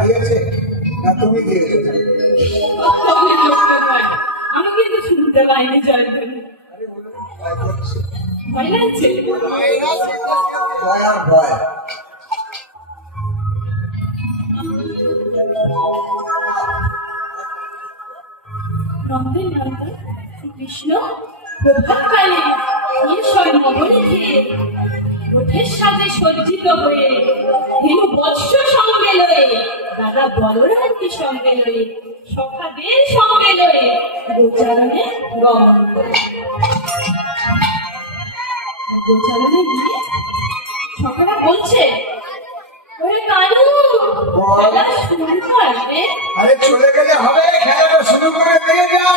দিয়েছে না তুমি দিয়েছো? আমি কিন্তু শুনতে পাইনি জয়গুরু। ভয় লাগছে? ভয় আর ভয়। নন্দন নন্দন শ্রীকৃষ্ণ প্রভাতকালে নির্শয় নবনীতে ওঠের সাজে সজ্জিত হয়ে ধীরু বৎস সঙ্গে লয়ে দাদা বলরামকে সঙ্গে লয়ে সখাদের সঙ্গে লয়ে গোচারণে গমন করে। গোচারণে গিয়ে সখারা বলছে, ওরে কানু খেলা শুরু করবে। আরে চলে গেলে হবে, খেলাটা শুরু করে দিয়ে যা।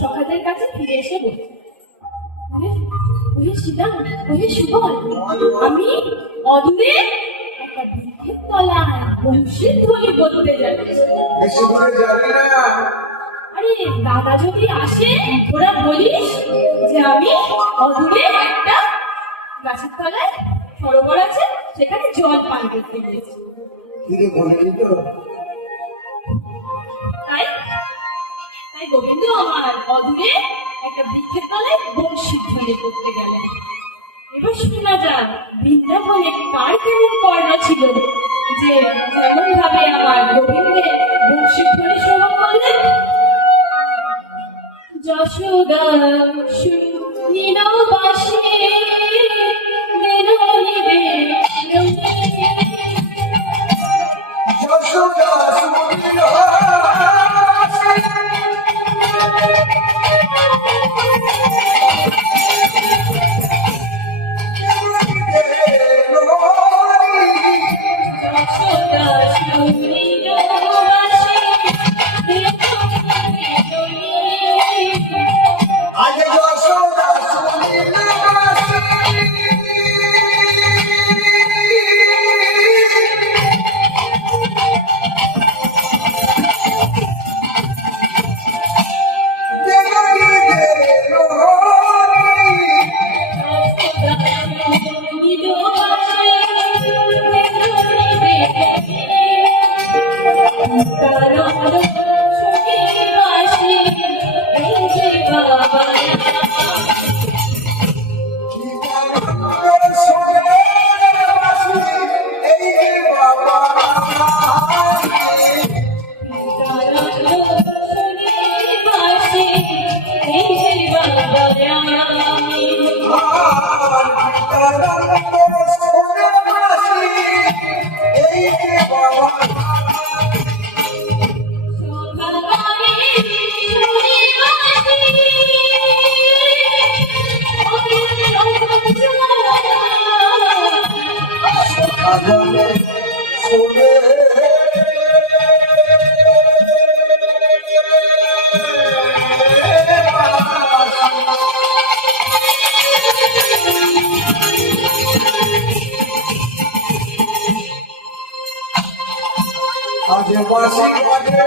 সখাদের কাছে ফিরে এসে বলছে, আমি অদূরে একটা বৃক্ষের তলায় বংশীর ধ্বনি করতে যাচ্ছি। আরে দাদা যদি আসে তোরা বলিস যে আমি অদূরে একটা গাছের তলায় সরোবর আছে, সেখানে জল পান করতে গিয়েছি। তাই তাই গোবিন্দ আমার অদূরে একটা বৃক্ষের তলায় বংশীর ধ্বনি করতে গেলেন। এবার শোনা যাক বৃন্দাবনে কার কেমন কর্ণ ছিল যে যেমন ভাবে আমার গোবিন্দের বংশীর ধ্বনি শ্রবণ করলেন। যশোদা শুনিল বাসি যশোদা আজ বাসি বাজে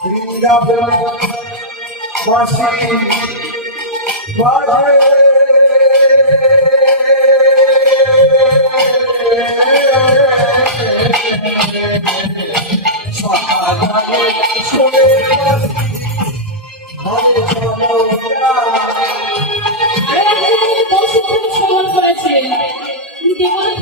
বৃন্দাবন বাসি বাজে সকালে শুনে ভালো চলো সম্মান করেছে তুমি কে বলে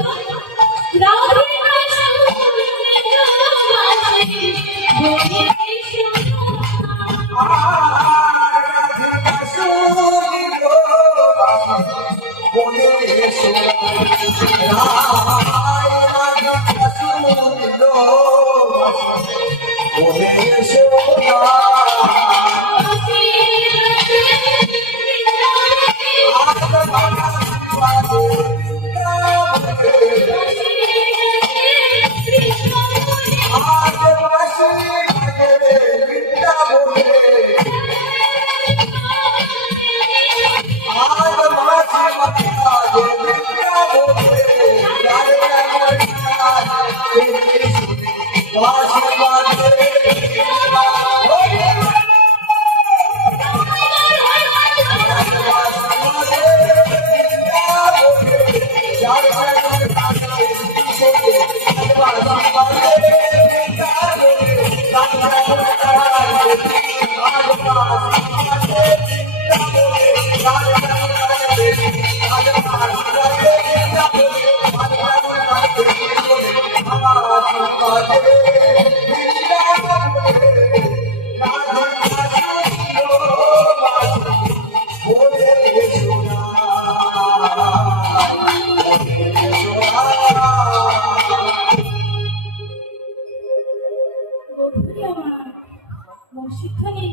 শিক্ষণী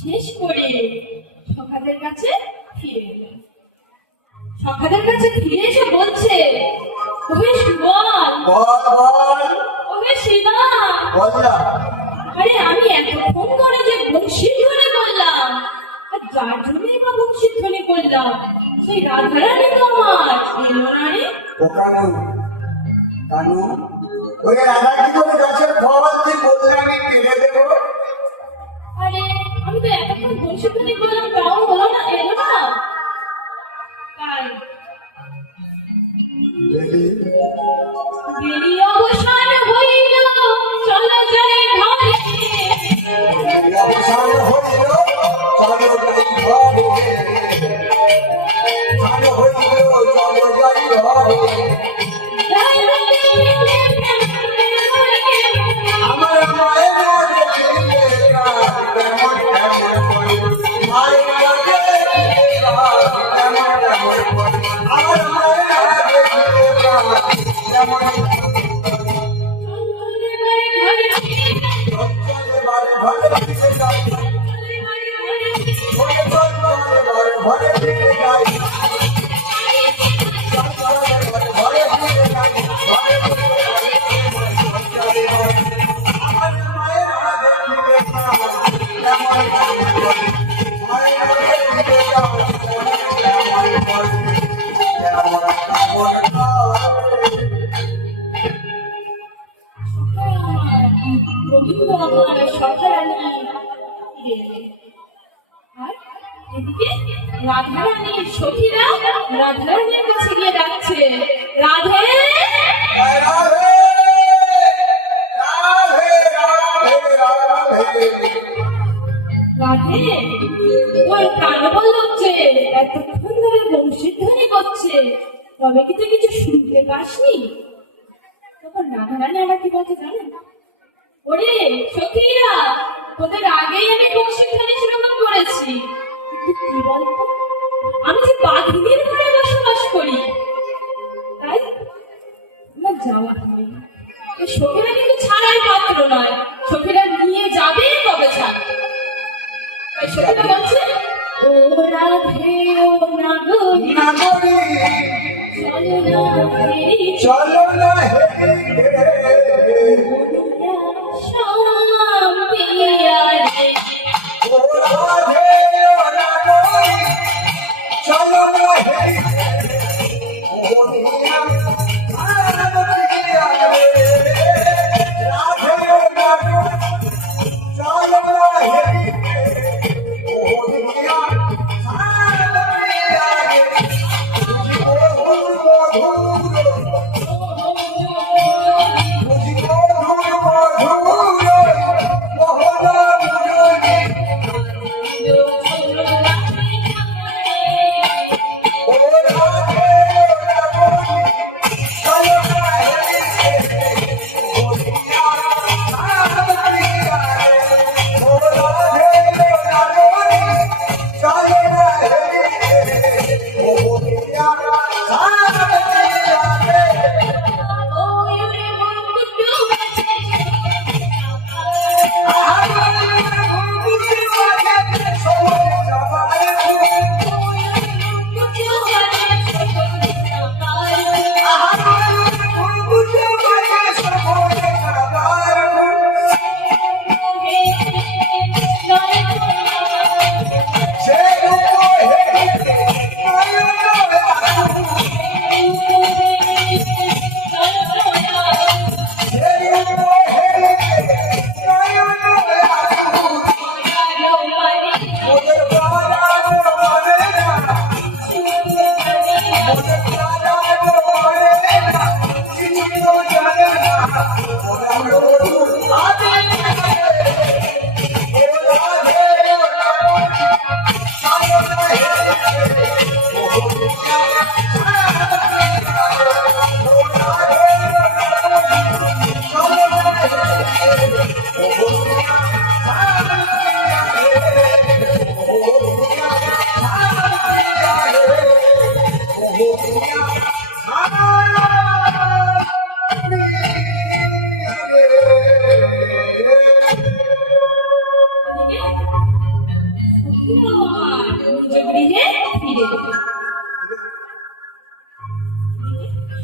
শেষ করে সখাদের কাছে ফিরে এলেন। সখাদের কাছে ফিরে এসে বলছে, ওহে সুবল, ওহে শিবা, আরে আমি এতক্ষণ ধরে যে বংশীধ্বনি করলাম, আর যার জন্যই বা বংশীধ্বনি করলাম, সেই রাধারানী তো আমার এলো না রে। ও কানু, কানু, ওই রাধা কি করে গাছের ফল তুই বললে আমি কিনে দেবো? আরে আমি তো এতক্ষণ বংশীধ্বনি করলাম, তাও হলো না, এলো না। তাই দেরি অবসান হইল, চলো যাই ঘরে। অবসান হইল, চলো যাই ঘরে। চলো হইল, চলো যাই ঘরে। আমার মায়ের কাছে ফিরে যাও, তেমন তেমন করে। মায়ের কাছে ফিরে যাও, তেমন তেমন করে। আমার মায়ের কাছে ফিরে যাও, তেমন ঘরে ফিরে যাই। গোবিন্দ আমার সখারানী ফিরে এলেন। আর এদিকে রাধারানীর সখীরা রাধারানীর কাছে গিয়ে ডাকছে, রাধে রাধে, ওর কানবল্লভ যে এতক্ষণ ধরে বংশীধ্বনি করছে, তবে কি তুই কিছু শুনতে পাসনি? তখন রাধারানী আমার কি বলছে জানেন? ওরে সখীরা, তোদের আগেই আমি বংশীধ্বনি শ্রবণ করেছি, কিন্তু কি বলতো, আমি যে বাঘিনীর ঘরে বসবাস করি, যাওয়া হবে। এই সখীরা কিন্তু ছাড়াই পাত্র নয়, সখীরা নিয়ে যাবে কবে ছাড়। তাই সখীরা বলছে, ও রাধে ও নাগরী নাগরী চলো না ফেরি চলো না হে শান্তি আরে। ও রাধে ও নাগরী চলো না হে ও নিয়া শান্তি আরে রাধে ও নাগরী চলো না হে ও নিয়া শান্তি আরে ও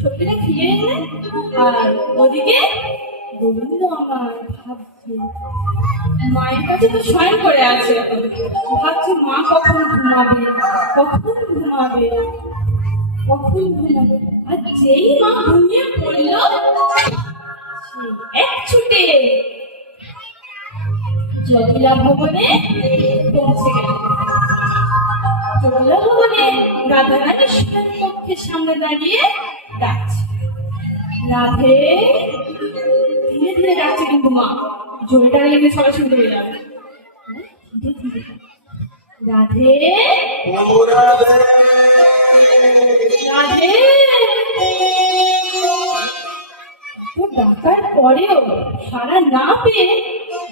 সত্যিটা ফিরে এলে আর ওদিকে গোবিন্দ আমার ভাবছে মায়ের কাছে তো শয়ন করে আছে, ভাবছে মা কখন ঘুমাবে কখন ঘুমাবে কখন ঘুমাবে। আর যেই মা ঘুমিয়ে পড়ল সেই এক ছুটে জটিলা ভবনে পৌঁছে গেল। জটিলা ভবনে রাধারানী শয়ন কক্ষের সামনে দাঁড়িয়ে ডাকছে, রাধে। ধীরে ধীরে ডাকছে কিন্তু মা, জোরে টানে লেগে সবাই শুনতে পেয়ে যাবে। ধীরে ধীরে রাধে রাধে। তো ডাকার পরেও সারা না পেয়ে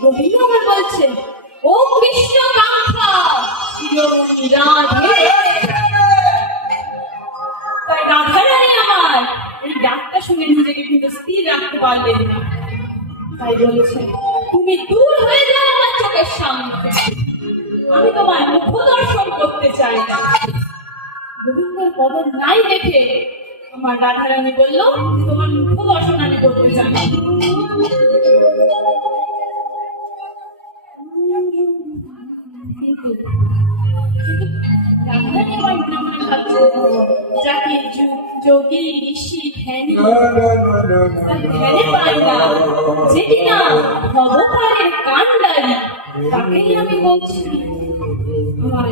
গোবিন্দ আমার বলছে, ও কৃষ্ণ কাঙ্ক্ষা শিরোমণি রাধে। তাই রাধারানী আমার এই ডাকটা শুনে নিজেকে কিন্তু স্থির রাখতে পারলেন না। তাই বলেছে, তুমি দূর হয়ে যাও আমার চোখের সামনে, আমি তোমার মুখ দর্শন করতে চাই না। গোবিন্দর বদন নাই দেখে আমার রাধারানী বলল, তোমার মুখ দর্শন আমি করতে চাই না। কিন্তু রাধারানী আমার মনে মনে ভাবছে, যাকে যোগী ঋষি ধ্যানী ধ্যানে পাই না, যেটি না ভবতারের কান্ডারি, তাকেই আমি বলছি আমার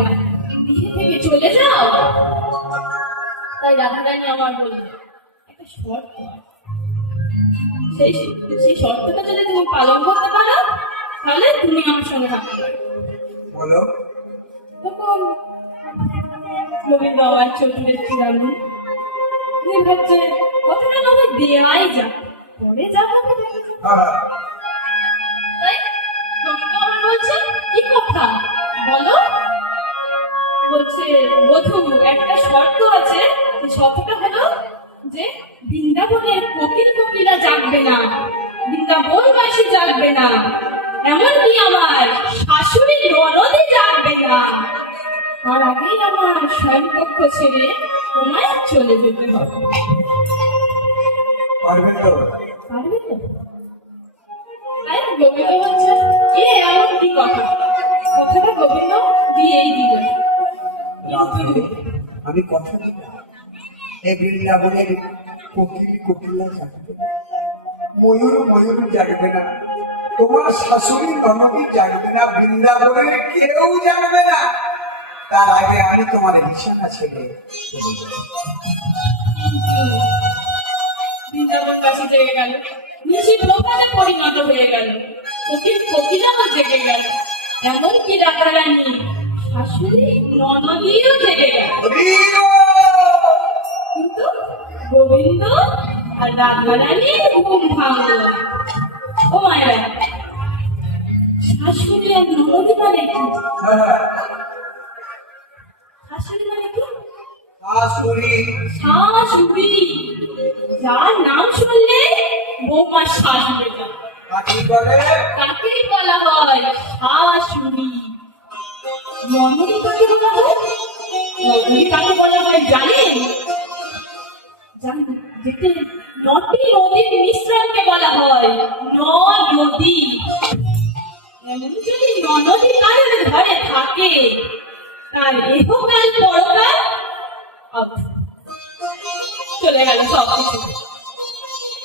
বিয়ে থেকে চলে যাও। তাই রাধারানী আমার বলল, একটা শর্ত আছে, সেই শর্তটা যদি তুমি পালন করতে পারো তাহলে তুমি আমার সঙ্গে থাকতে পারো। বলো তখন গোবিন্দ আমার চোখে ফিরাল, তুমি ভাবছে কথাটা না হয় দেয়াই যা, পরে যা হবে দেখা যাবে। তাই গোবিন্দ আমার বলছে, কি কথা বলো। বলছে, বধূ একটা শর্ত আছে, সেই শর্তটা হলো যে বৃন্দাবনের কোকিল কোকিলা জাগবে না, বৃন্দাবনবাসী জাগবে না, এমনকি আমার শাশুড়ি ননদই জাগবে না। আর আগেই আমার স্বয়ংকক্ষ ছেড়ে তোমায় চলে যেতে হবে। পারবেন তো? পারবে তো? তাই গোবিন্দ বলছে, এ এমন কি কথা? কথাটা গোবিন্দ দিয়েই দিলেন। কিন্তু আমি কথা দিই না, এই বৃন্দাবনের কোকিল কোকিলা থাকবে, ময়ূর জাগবে না, তোমার শাশুড়ি ননদি জাগবে না, বৃন্দাবনের কেউ জাগবে না। তার আগে আমি তোমার বিছানা ছেড়ে চলে যাবো। বৃন্দাবনবাসী জেগে গেল, নিশি প্রভাতে পরিণত হয়ে গেল, কোকিল কোকিলাও জেগে গেল, এমনকি রাধারানী শাশুড়ি ননদিও জেগে গেল। কিন্তু গোবিন্দ আর রাধারানীর ঘুম ভাঙল না। ও মায়েরা, শাশুড়ি আর ননদি মানে কি? শাশুড়ি মানে কি? শাশুড়ি, যার নাম শুনলে বৌমা শাশুড়ি তাকেই বলা হয় শাশুড়ি। ননদি কাকে বলা হয়? ননদি কাকে বলা হয় জানেন? যেতে নটি নদীর মিশ্রণকে বলা হয় নদী। এমন যদি ননদী কারোর ঘরে থাকে, তার এহকাল পরকাল চলে গেল সব কিছু।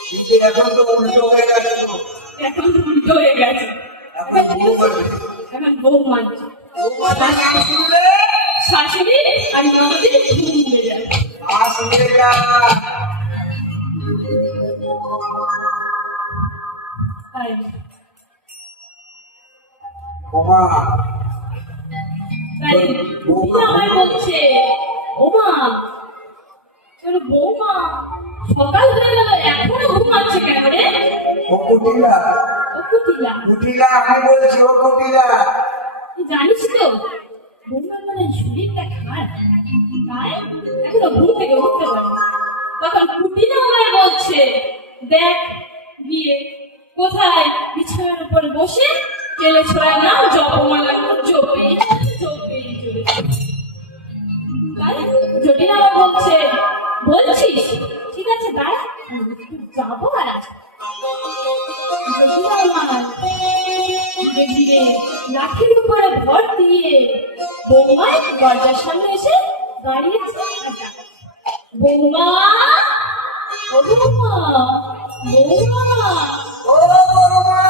কিন্তু এখন তো উল্টো হয়ে গেছে, এখন উল্টো হয়ে গেছে, এখন বউ মানছে। শাশুড়ি আর ননদি ঘুম উড়ে যায়। তাই তাই বৌমা আমায় বলছে, ওমা চলো বৌমা, সকাল হয়ে গেল এখনো ঘুমাচ্ছে কেন রে? ও কুটিলা, ও কুটিলা, কুটিলা আমি বলছি, ও কুটিলা। তুই জানিস তো বৌমার মানে শরীরটা খারাপ, তাই এখনো ঘুম থেকে উঠতে পারে। তখন কুটিলা আমায় বলছে, দেখ গিয়ে কোথায় বিছানার উপর বসে কেলে ছড়া নাম জপমালা জপে জপে চলেছে। তাই জটিল আমার বলছে, বলছিস ঠিক আছে দাঁড়া, একটু যাবো আর আসবো। জটিল আমার ধীরে ধীরে লাঠির উপরে ভর দিয়ে বৌমায় দরজার সামনে এসে দাঁড়িয়েছে। বৌমা, ও বৌমা, বৌমা, ও বৌমা,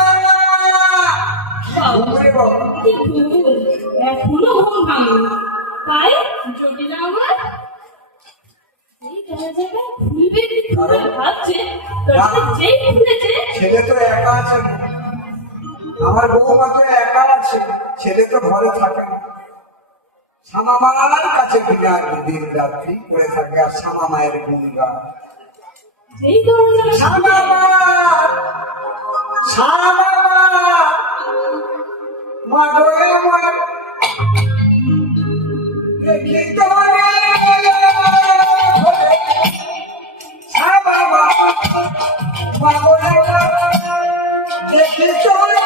কি ঘুম, এখনো ঘুম ভাঙেনি। তাই জটিল আমার এই দরজাটা খুলবে কি খুলবে ভাবছে, দরজা যেই খুলেছে, ছেলে তো একা আছে, আমার বৌমা তো একা আছে, ছেলে তো ঘরে থাকে না, শ্যামামার কাছে বিরাট দিন রাত্রি করে থাকে, আর শ্যামামায়ের গুণগান। যেই দরজা শ্যামামা, শ্যামামা, মা গো মা, দেখি তোরে শ্যামামা, মা গো মা, দেখি তোরে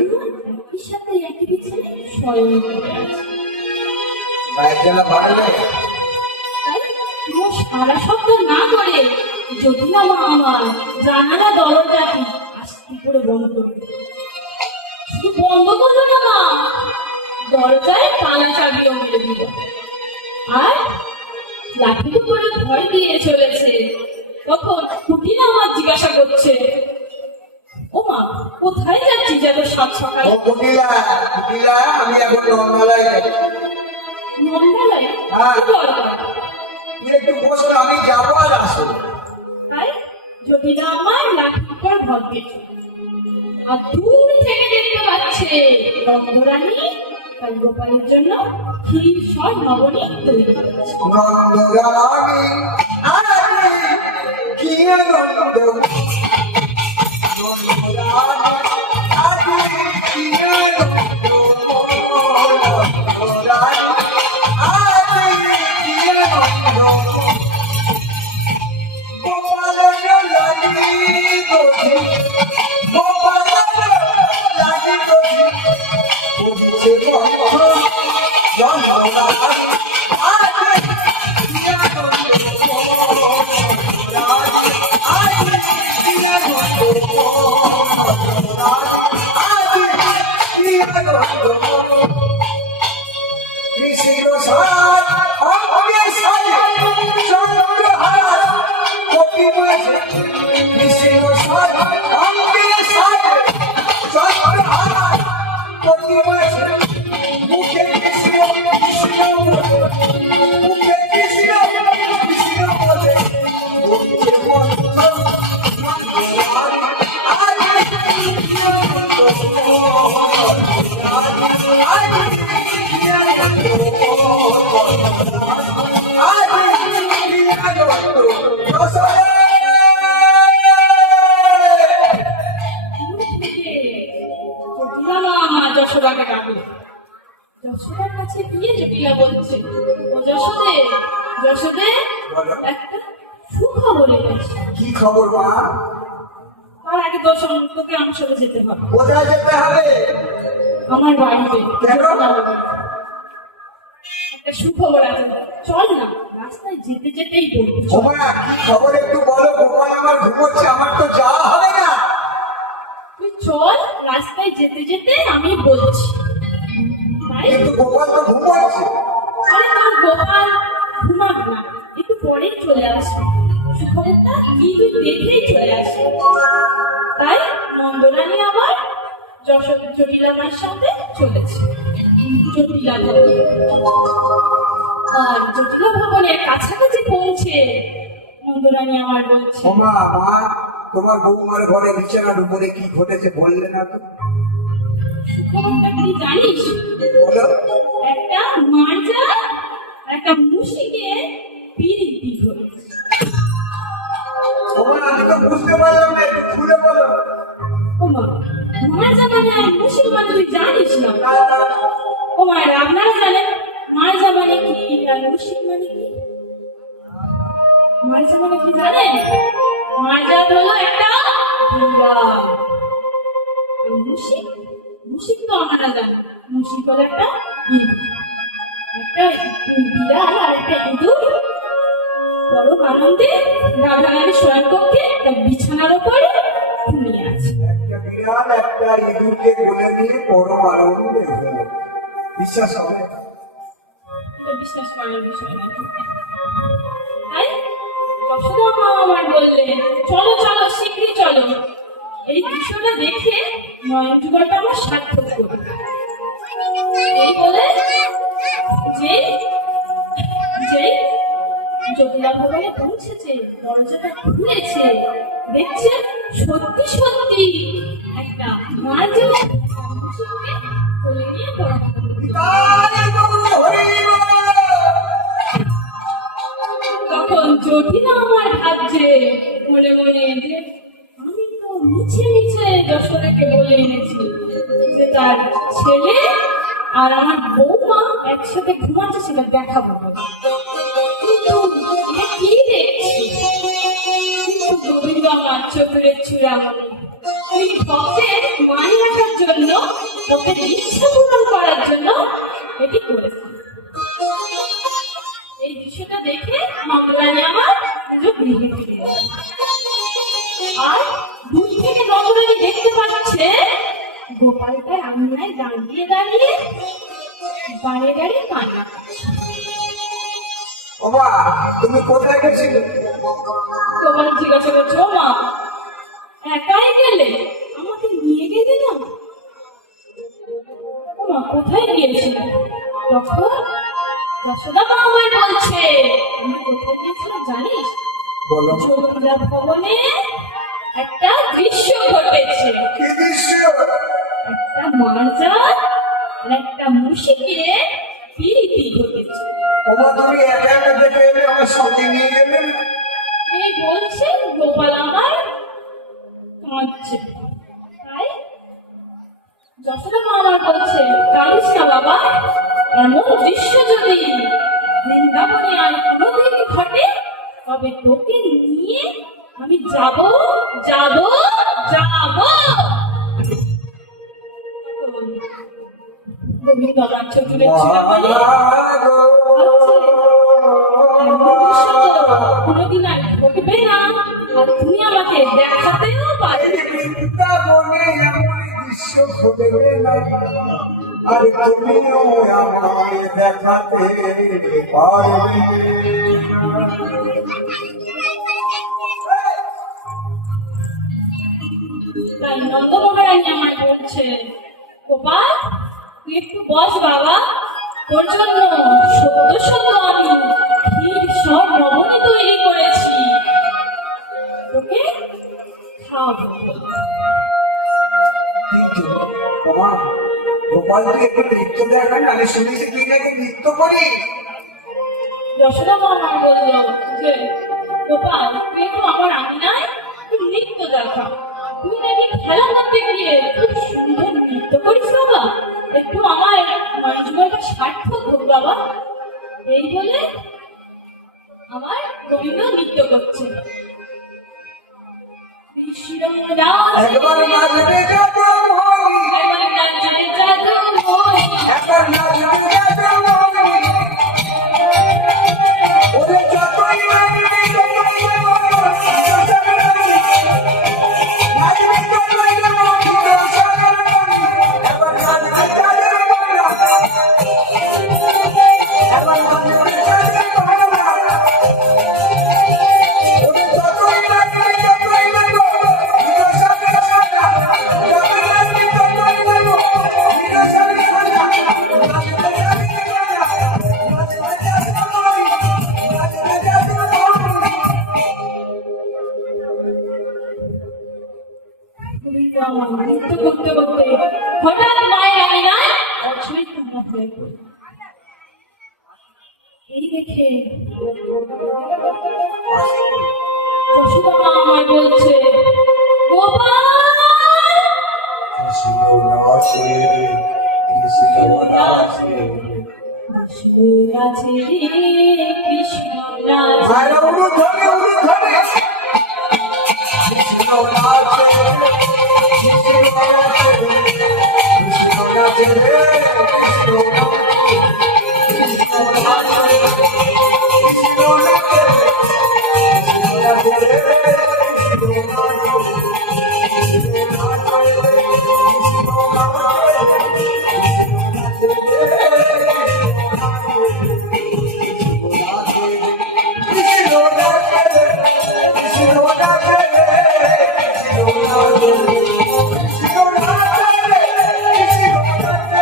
একই সাথে একই বিছানায় শয়ন করে আছে। গায়ের জ্বালা বাড়লে তাই কোনো সারা শব্দ না করে জটিলা মা আমার জানালা দরজাটি আস্তে করে বন্ধ করে দিল। শুধু বন্ধ করলো না মা, দরজায় তালা চাবিও মেরে দিল। আর লাঠির উপরে ভয় দিয়ে চলেছে। তখন কুটিনা আমার জিজ্ঞাসা করছে, ও মা কোথায় যাচ্ছি যেন সাত সকালে? ও কুটিলা কুটিলা, আমি এখন নর্মালায় যাচ্ছি। নন্দালয় হ্যাঁ। দরকার তুই একটু বসো, আমি যাবো আর আসবো। তাই জটিলা আমার লাঠির উপর ভর দিয়েছে। আর দূর থেকে দেখতে পাচ্ছে রঙ্গরানী তার গোপালের জন্য ক্ষীর সব নবনী তৈরি করেছে। নন্দরানী আরে কি আনন্দ, জটিলা মা যশোদাকে ডাকলো। যশোদার কাছে গিয়ে জটিলা বলছে, ও যশোদে যশোদে, একটা সুখবর এনেছে। কি খবর মা? তার আগে তোকে আমার সাথে যেতে হবে। কোথায় যেতে হবে? আমার বাড়িতে। কেন? একটা সুখবর আছে, চল না, রাস্তায় যেতে যেতেই বলবো। ওমা কি খবর একটু বলো, গোপাল আমার ঘুমোচ্ছে, আমার তো যাওয়া হবে না। তুই চল, রাস্তায় যেতে যেতে আমি বলছি। তাই কিন্তু গোপাল তো ঘুমোচ্ছে। আরে তোর গোপাল ঘুমাক না, একটু পরেই চলে আসবে। সুখবরটা কি তুই দেখেই চলে আসবে। তাই নন্দরানী আবার জটিলা মায়ের সাথে চলেছে জটিলা ভবনে। আর জটিলা ভবনের কাছাকাছি পৌঁছে নন্দরানী আমার বলছে, ওমা মা, তোমার বৌমার ঘরে বিছানার উপরে কি ঘটেছে বললে না তো? সুখবরটা কি জানিস? বলো। একটা মার্জা একটা মুশিকে পিরিতি ধরেছে। ওমা আমি তো বুঝতে পারলাম না, একটু খুলে বলো। ওমা মার্জা মানে আর মুশিক মানে তুই জানিস না? ওমা আপনারা জানেন মার্জা মানে কি আর মুশিক মানে কি? মার্জা মানে কি জানেন? মার্জা হলো একটা বিড়াল। আর মুশিক মুশিক তো আমরা জানি, মুশিক হলো একটা ইঁদুর। একটা বিড়াল আর একটা ইঁদুর বড় আনন্দে রাধারানী শয়ন কক্ষে তার বিছানার উপরে ঘুমিয়ে আছে। একটা বিড়াল একটা ইঁদুরকে কোলে নিয়ে পরম আনন্দে হলো। বিশ্বাস হবে? এটা বিশ্বাস করার বিষয় না। তাই যশোদা মা আমার বললেন, চলো চলো শীঘ্রই চলো, এই দৃশ্যটা দেখে নয়ন যুগলটা আমার সার্থক করবে। এই বলে যেই জটিলা ভবনে পৌঁছেছে, দরজাটা খুলেছে, দেখছে সত্যি সত্যি একটা মার্জা মুশিককে কোলে নিয়ে পড়া। তখন জটিলা আমার ভাবছে মনে মনে যে আমি তো মিছে মিছে যশোদাকে বলে এনেছি যে তার ছেলে আর আমার বৌমা একসাথে ঘুমাচ্ছে, সেটা দেখাবো না। কিন্তু এটা কি দেখছি? কিন্তু গোবিন্দ আমার চোখের চূড়ামণি, ওই ভক্তের মান রাখার জন্য ওকে ইচ্ছা পূরণ করার জন্য এটি করেছে। এই দৃশ্যটা দেখে নন্দরানী আমার পুজো গৃহে ফিরে গেলেন। আর দূর থেকে নন্দরানী দেখতে পাচ্ছে গোপালটা আঙিনায় দাঁড়িয়ে দাঁড়িয়ে বাড়িয়ে দাঁড়িয়ে কান্না করছে। ওমা তুমি কোথায় গেছিলে? তোমার জিজ্ঞাসা করছো মা একাই গেলে, আমাকে নিয়ে গেলে না? মা কোথায় গিয়েছিলে? তখন যশোদা মা আমায় বলছে আমি কোথায় গিয়েছিলাম জানিস? বলো। চতুরা ভবনে একটা দৃশ্য ঘটেছে। কি দৃশ্য? একটা মারজাত আর একটা মুশিকে প্রীতি ঘটেছে। ওমা তুমি একা একা দেখে এলে, আমার সঙ্গে নিয়ে গেলে না? এই বলছে গোপাল আমার কাঁদছে। তাই যশোদা মা আমার বলছে কাঁদিস না বাবা, এমন দৃশ্য যদি বৃন্দাবনে আর কোনোদিন ঘটে তবে তোকে নিয়ে আমি যাব যাব যাব। গোবিন্দ আমার চোখে ছিল বলে কোনোদিন আর ঘটবে না, আর তুমি আমাকে দেখাতেও পারবে। বৃন্দাবনে এমন দৃশ্য ঘটবে না, আর তুমিও আমায় দেখাতে পারবে। তাই নন্দ মহারানী আমায় বলছে গোপাল তুই একটু বস বাবা, তোর জন্য সত্য সত্য আমি ক্ষীর সব নবনী তৈরি করেছি, তোকে খাওয়াবো। কিন্তু ওমা গোপাল তুই একটু নৃত্য দেখা না, আমি শুনেছি তুই নাকি নৃত্য করিস। যশোদা মা আমায় বলল যে গোপাল তুই একটু আমার আঙিনায় একটু নৃত্য দেখা, তুই নাকি খেলা করতে গিয়ে খুব সুন্দর নৃত্য করিস বাবা, একটু আমার জীবনটা সার্থক হোক বাবা। এই বলে আমার গোবিন্দ নৃত্য করছে। একবার নাচবে যাবো মই, একবার নাচবে জাদু মই, একবার নাচবে যাবো মই, ওরে যতই নাচবে ততই যাবো মই, নাচবে ততই যাবো মই, একবার নাচবে যাবো মই, একবার নাচবে যাবো মই, ওরে যতই নাচবে ততই যাবো, নৃত্য করতে করতে হঠাৎ মায়ের আঙিনায় অছুই কান্না হয়ে পড়ল। এই দেখে যশোদা মা আমায় বলছে গোপাল কৃষ্ণ নাচে, কৃষ্ণ নাচে, কৃষ্ণ রাজে কৃষ্ণ রাজে। ভাইরা উলুধ্বনি, উলুধ্বনি। কৃষ্ণ নাচে, কৃষ্ণ নাচে, কৃষ্ণ নাচে রে, কৃষ্ণ নাচে, কৃষ্ণ নাচে, কৃষ্ণ নাচে, কৃষ্ণ নাচে রে, কৃষ্ণ নাচে,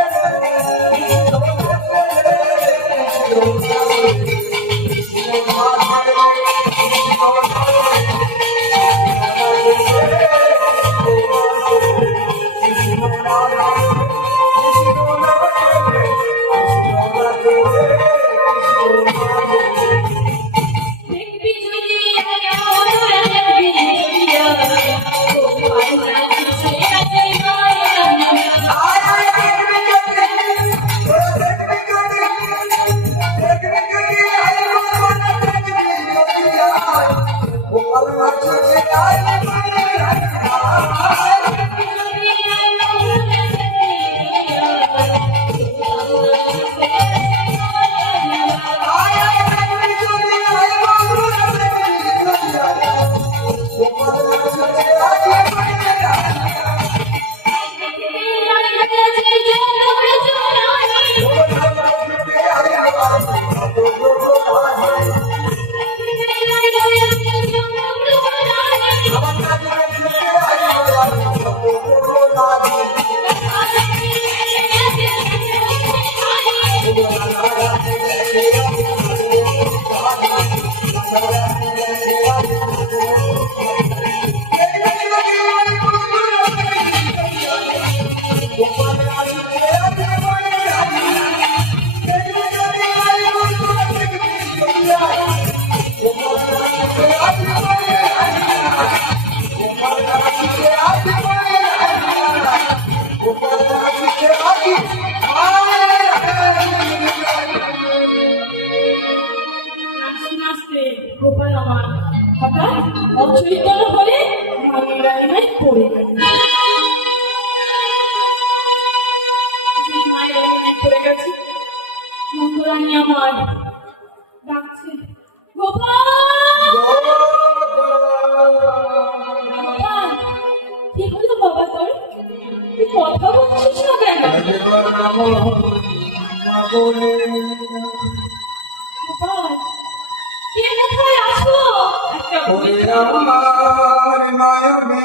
চৈতন্য হলে মায়ের রান্নায় পড়ে গেল। সেই মায়ের রান্নায় পড়ে গেছে, মঙ্গলানি আমার ডাকছে, গোপাল গোপাল, কি হলো বাবা তোর? তুই কথা বলছিস না কেন? গোপাল, কে কোথায় আছো? একটা আমার নয়নে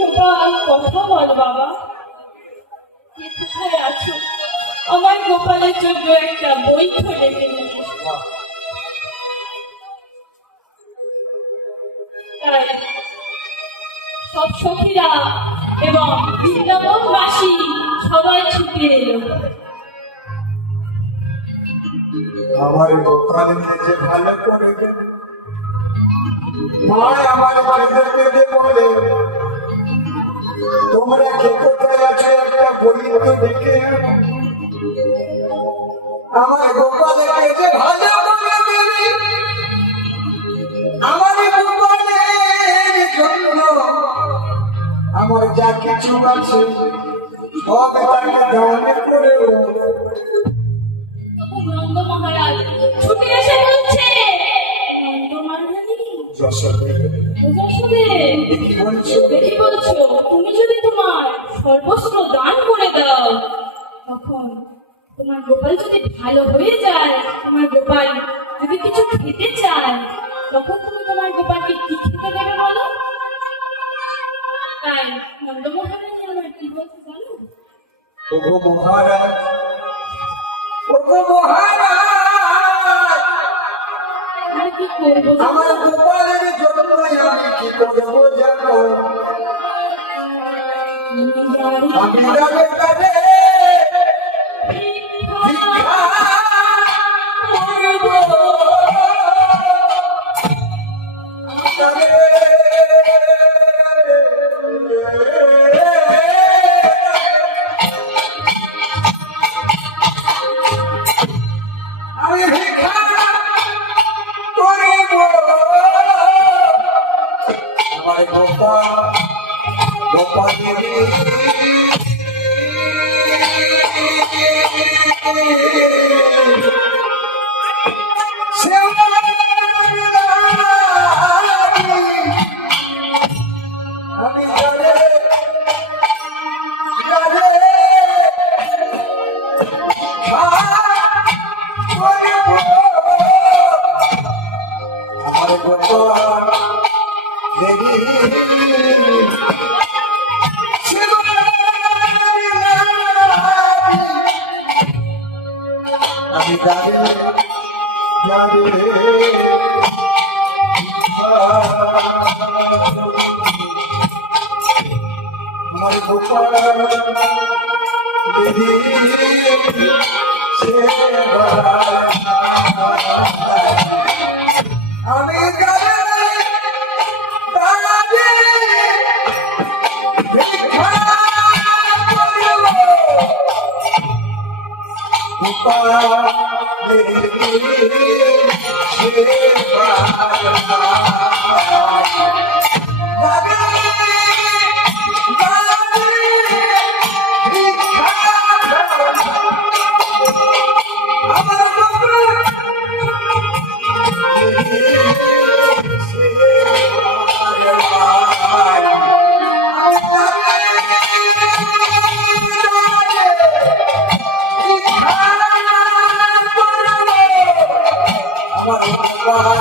গোপাল, কথা বল বাবা, কে কোথায় আছো? আমার গোপালের জন্য একটা বই ধরে নিয়ে এসো। তাই সব সখীরা এবং বৃন্দাবনবাসী সবাই ছুটে এলো। আমার গোপালকে যে ভালো করে দেন, মা আমার বাড়িতে যে বলে তোমরা কে কোথায় আছো একটা বই তো দেখে আনো। আমার গোপালকে যে ভালো করে দেবে, আমার গোপালের জন্য আমার যা কিছু আছে সব তাকে দান করে নন্দ মহারাজ ছুটে এসে বলছে, নন্দ মহারানী, যশোদে যশোদে, কি বলছো? দেখি বলছো, তুমি যদি তোমার সর্বস্ব দান করে দাও, তখন তোমার গোপাল যদি ভালো হয়ে যায়, তোমার গোপাল যদি কিছু খেতে চায়, তখন তুমি তোমার গোপালকে কি খেতে দেবে বলো? তাই নন্দ মহারানী আমার কি বলতে জানো? ওগো মহারাজ, ওগো মহারাজ, আমি কি করবো জানো? আমার গোপালের জন্য আমি কি করবো জানো? আমি যাবে তবে ভিক্ষা করবো। তবে আমি ভিক্ষা করবো। আমার গোপালের আমি যাবে যাবে আমার গোপাল আমি যাবে যাবে আমার গোপাল দেবী সেবা আমি যাবে যাবে ভিক্ষা করব। গোপাল দেবী সেবা যাবে যাবে ভিক্ষা আমার গোপাল আমার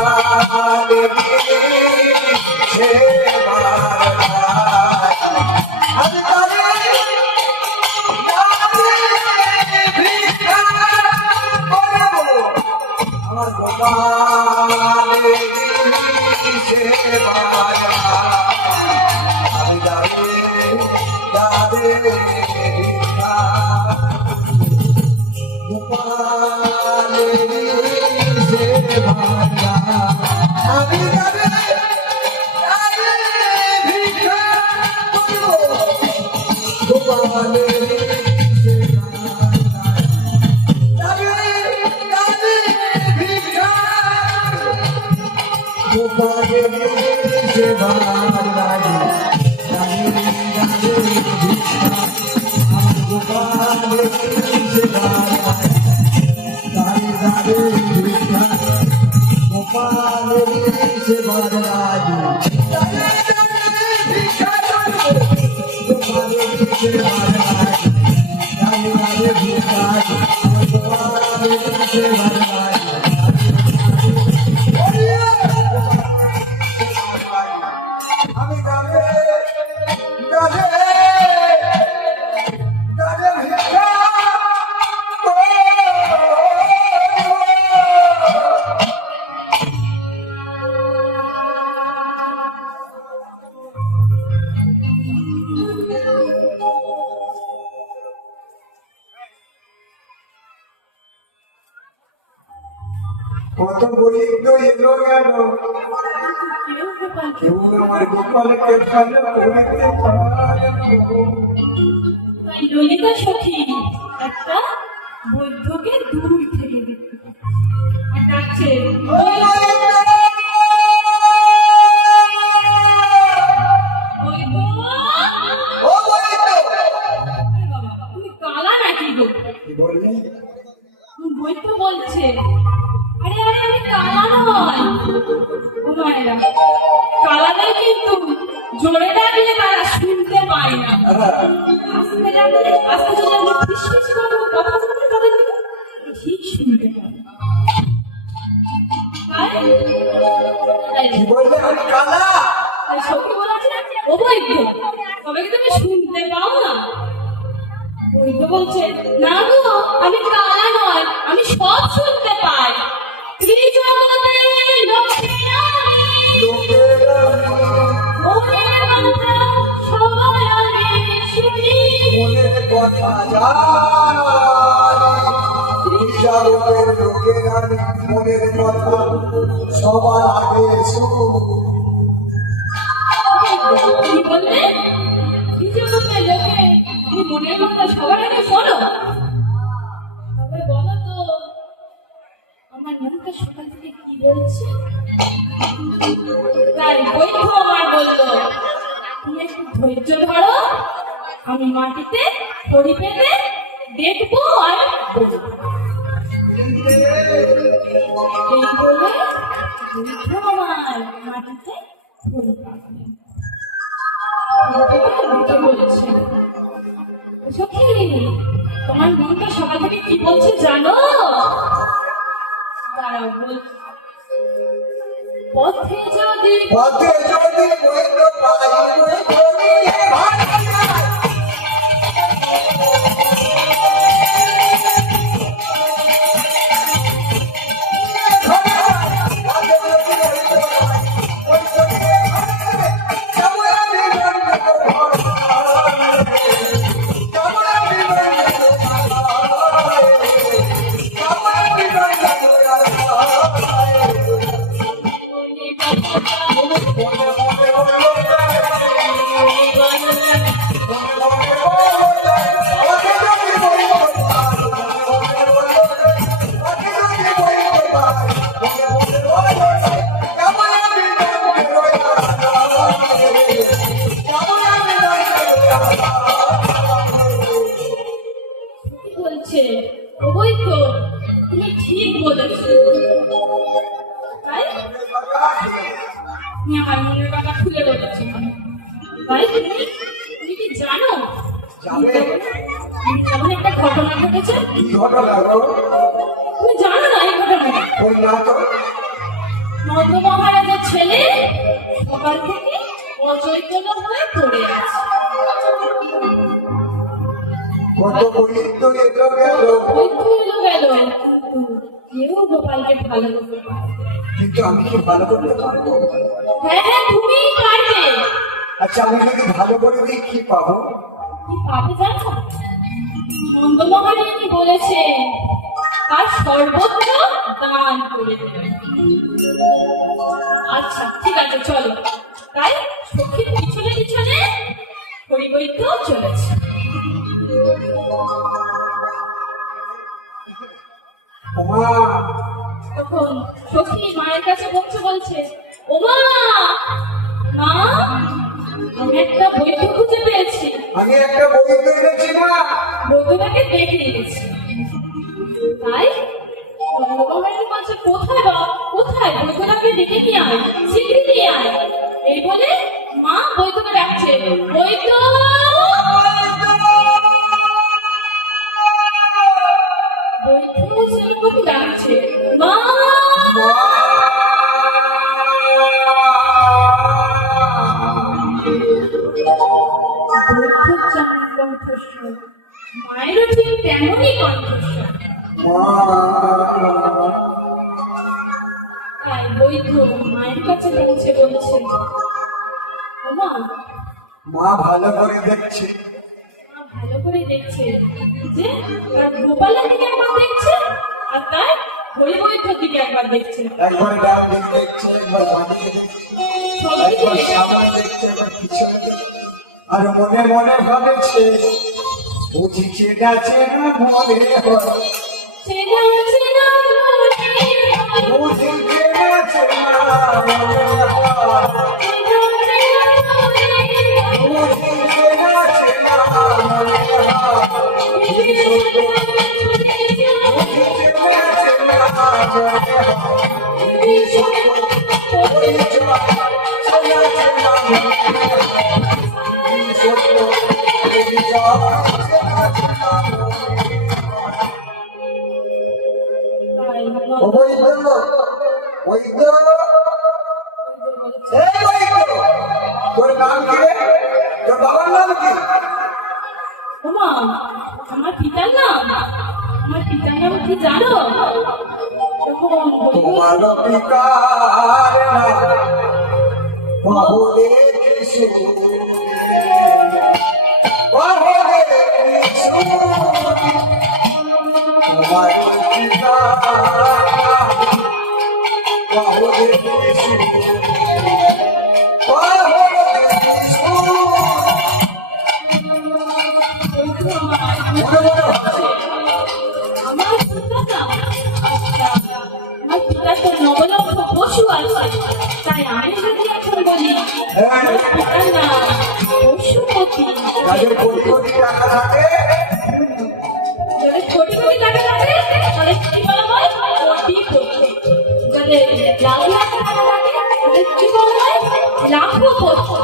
সেবার রাজে রাজে রাজে ভিক্ষা আমার গোপালের সেবার রাজে রাজে রাজে ভিক্ষা গোপালের সেবার রাজে রাজে রাজে ভিক্ষা গোপালের সেবার রাজে রাজে রাজে ভিক্ষা আমার গোপালের সেবার রাজে আমি গাবে গাবে গাবে ভিক্ষা কত বলি তো এলো গেল কেউ গোপালকে কেউ আমার গোপালকে ভালো করিতে পারে তাই ললিতা সখী একটা বৈদ্যকে দূর থেকে দেখতে পায়। আর ডাকছে বৈদ্য, ও বলি তো আরে বাবা, তুমি কালা নাকি গো? কি বললি বৈদ্য বলছে আরে আরে আমি কালা নয়। ও মায়েরা, কালাদের কিন্তু জোরে ডাকলে তারা শুনতে পায় না, আস্তে ডাকলে আস্তে যদি আমি ফিসফিস করে কথা বলতে তাদের কিন্তু ঠিক শুনতে পায়। কি বললি আমি কালা তাই সখী বলেছে ও বৈদ্য, তবে কি তুমি শুনতে পাও না? বৈদ্য বলছে না গো, আমি কালা নয়, আমি সব শুনতে পাই। ত্রিজগতে লক্ষ্মী রানী, মনের কথা সবাই আমি শুনি। মনের কথা জানি বিচারকের লোকেরা মনের কথা সবার আগে শুনুন কি বললে? ত্রিজগতে লোকে তুমি মনের কথা সবার আগে শোনো? তবে বলো তো আমার মনটা সকাল থেকে কি বলছে? তাই বৈদ্য আমার বললো তুমি একটু ধৈর্য ধরো, আমি মাটিতে খড়ি পেতে দেখবো আর বলবো। এই বলে বৈদ্য আমার মাটিতে খড়ি পাবে। বলেছে সখী, তোমার মনটা সকাল থেকে কি বলছে জানো? তারা বলছে পথে যদি পথে যদি বৈদ্য পাই বৈদ্য নিয়ে ভাড়া যায়। বলছে ওই তো তুমি ঠিক বলেছো। তাই তুমি আমার মনের কথা খুলে বলেছো। ভাই তুমি কি জানো এমন একটা ঘটনা ঘটেছে? তুমি জানো না এই ঘটনাটা? নন্দ মহারাজের ছেলে সকাল থেকে অচৈতন্য হয়ে পড়ে আছে। কেউ গোপালকে ভালো করতে পারে, কিন্তু আমি কি ভালো করতে পারবো? হ্যাঁ হ্যাঁ তুমি পারবে। আচ্ছা আমি যদি ভালো করে দিই কি পাবো? কি পাবে জানো? নন্দ মহারানী বলেছে তার সর্বত্র দান করে দেবে। আচ্ছা ঠিক আছে চলো। তাই সখীর পিছনে পিছনে হরিবৈদ্য চলেছে। ওমা তখন সখী মায়ের কাছে বলছে ওমা, মা একটা বৈদ্য খুঁজে পেয়েছি। আমি একটা বৈদ্য এনেছি মা। বৈদ্যটাকে ডেকে এনেছি। তাই নন্দবাবু বলছে, কোথায় বাবা, কোথায়? বৈদ্যটাকে ডেকে নিয়ে আয়, শিগগিরই নিয়ে আয়। এই বলে মা বৈদ্যকে ডাকছে, বৈদ্য, বৈদ্য সেরকম ডাকছে, মা। বৈদ্যর যেমন কণ্ঠস্বর, মায়েরও ঠিক তেমনই কণ্ঠস্বর। তাই বৈদ্য মায়ের কাছে পৌঁছে বলছে, ওমা, মা ভালো করে দেখছে। মা ভালো করে দেখছে যে তার গোপালের দিকে একবার দেখছে, আর তার হরিবৈদ্যর দিকে একবার দেখছে। একবার ডান দিকে দেখছে, একবার বাঁ দিকে দেখছে, একবার সামনে দেখছে, একবার পিছনে দেখছে। আর মনে মনে ভাবছে, বুঝি চেনা চেনা মনে হয়, চেনা চেনা মনে হয়, বুঝি চেনা চেনা মনে হয়, চেনা চেনা মনে হয়, বুঝি চেনা চেনা মনে হয়, বুঝি চেনা চেনা মনে হয়, তোর নাম কি রে? তোর বাবার নাম কি? ওমা, আমার পিতার নাম, আমার পিতার নাম কি জানো? তখন তোমার পিতার নাম বাহুরে কৃষ্ণ, বাহুরে কৃষ্ণ। তোমার পিতার নাম বাহুরে কৃষ্ণ, বাহুরে কৃষ্ণ। মনে মনে ভাবছি, আমার পিতার নাম, আচ্ছা, আমার পিতার তো নবলক্ষ পশু আছে, তাই আমি যদি এখন বলি আমার পিতার নাম পশুপতি, যাদের কোটি কোটি টাকা থাকে, যাদের কোটি কোটি টাকা থাকে তাদের কি বলা হয়? কোটিপতি। যাদের লাখ লাখ টাকা থাকে তাদের কি বলা হয়? লাখপতি।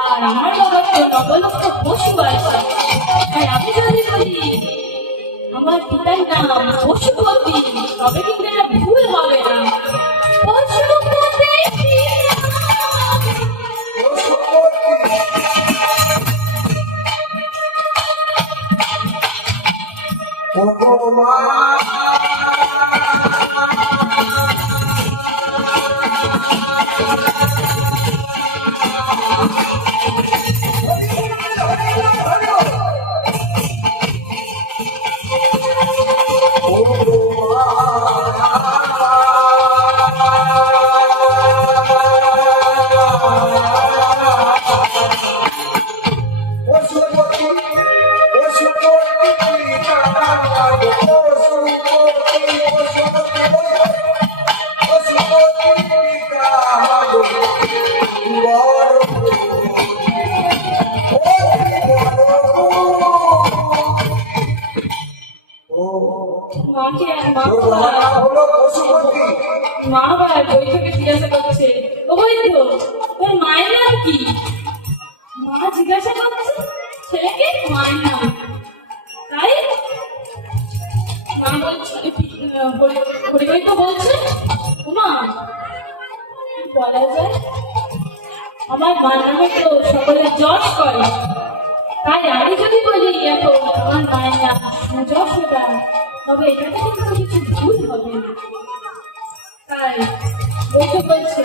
আর আমার বাবার তো নবলক্ষ পশু আছে, তাই আমি যদি বলি আমার পিতার নাম পশুপতি, তবে কিন্তু এটা ভুল হবে না। পশুপতি মাকে আর মা মা আবার বৈঠকে জিজ্ঞাসা করছে, ও বৈদ্য, তোর মায়ের নাম কি? মা জিজ্ঞাসা করছে ছেলেকে মায়ের নাম। তাই মা বলছে, হরিবৈদ্য বলছে, মা বলা যায় আমার মার নামে তো সকলের যশ করে, তাই আমি যদি বলি এখন আমার মায়ের নাম যশোদা, তবে এটাতে কিন্তু কিছু ভুল হবে। তাই বৈদ্য বলছে,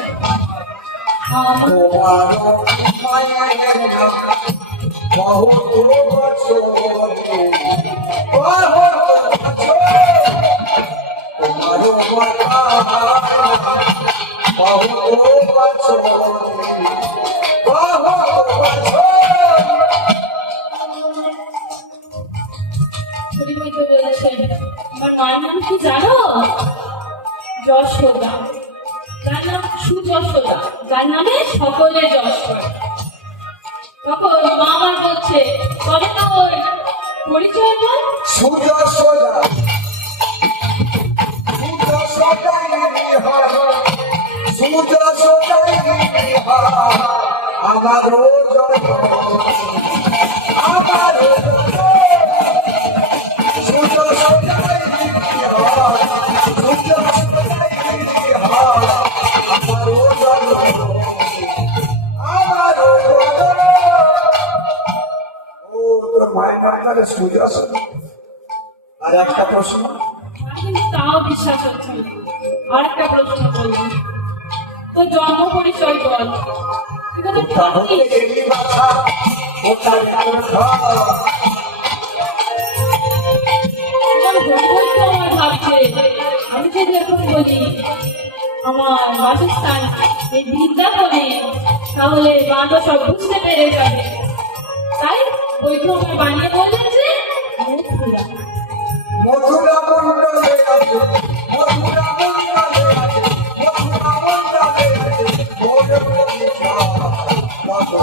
হরিবৈদ্য বলেছে, আমার মায়ের নাম কি জানো? যশোদা। তার নাম সুযশোদা, যার নামে সকলে যশ করে। তখন মা আমার বলছে তবে তোর পরিচয় বল। সোজা সোজা সোজা সোজাই বিহার সোজা সোজাই বিহার আমার আমার সোজা সোজাই বিহার সোজা সোজাই বিহার আমার ও তোর মায়ের বাড়ি সোজা সোজা। আর একটা প্রশ্ন, কিন্তু তাও বিশ্বাস হচ্ছে না। আরেকটা প্রশ্ন করলাম তো জন্ম পরিচয় বল। তুই কোথায় তাহলে থাকিস? এই বাছা ওটাই কথা আমার বন্ধুই তো আমার ভাবছে আমি যদি এখন বলি আমার বাসস্থান এই বৃন্দাবনে তাহলে বাবা সব বুঝতে পেরে যাবে। তাই বৈঠু আমার বানিয়ে বললেন যে মথুরা। মধুরা মন্ডলে আছে মধুরা মন্ডলে আছে মধুরা মন্ডলে আছে মোরে মধুরা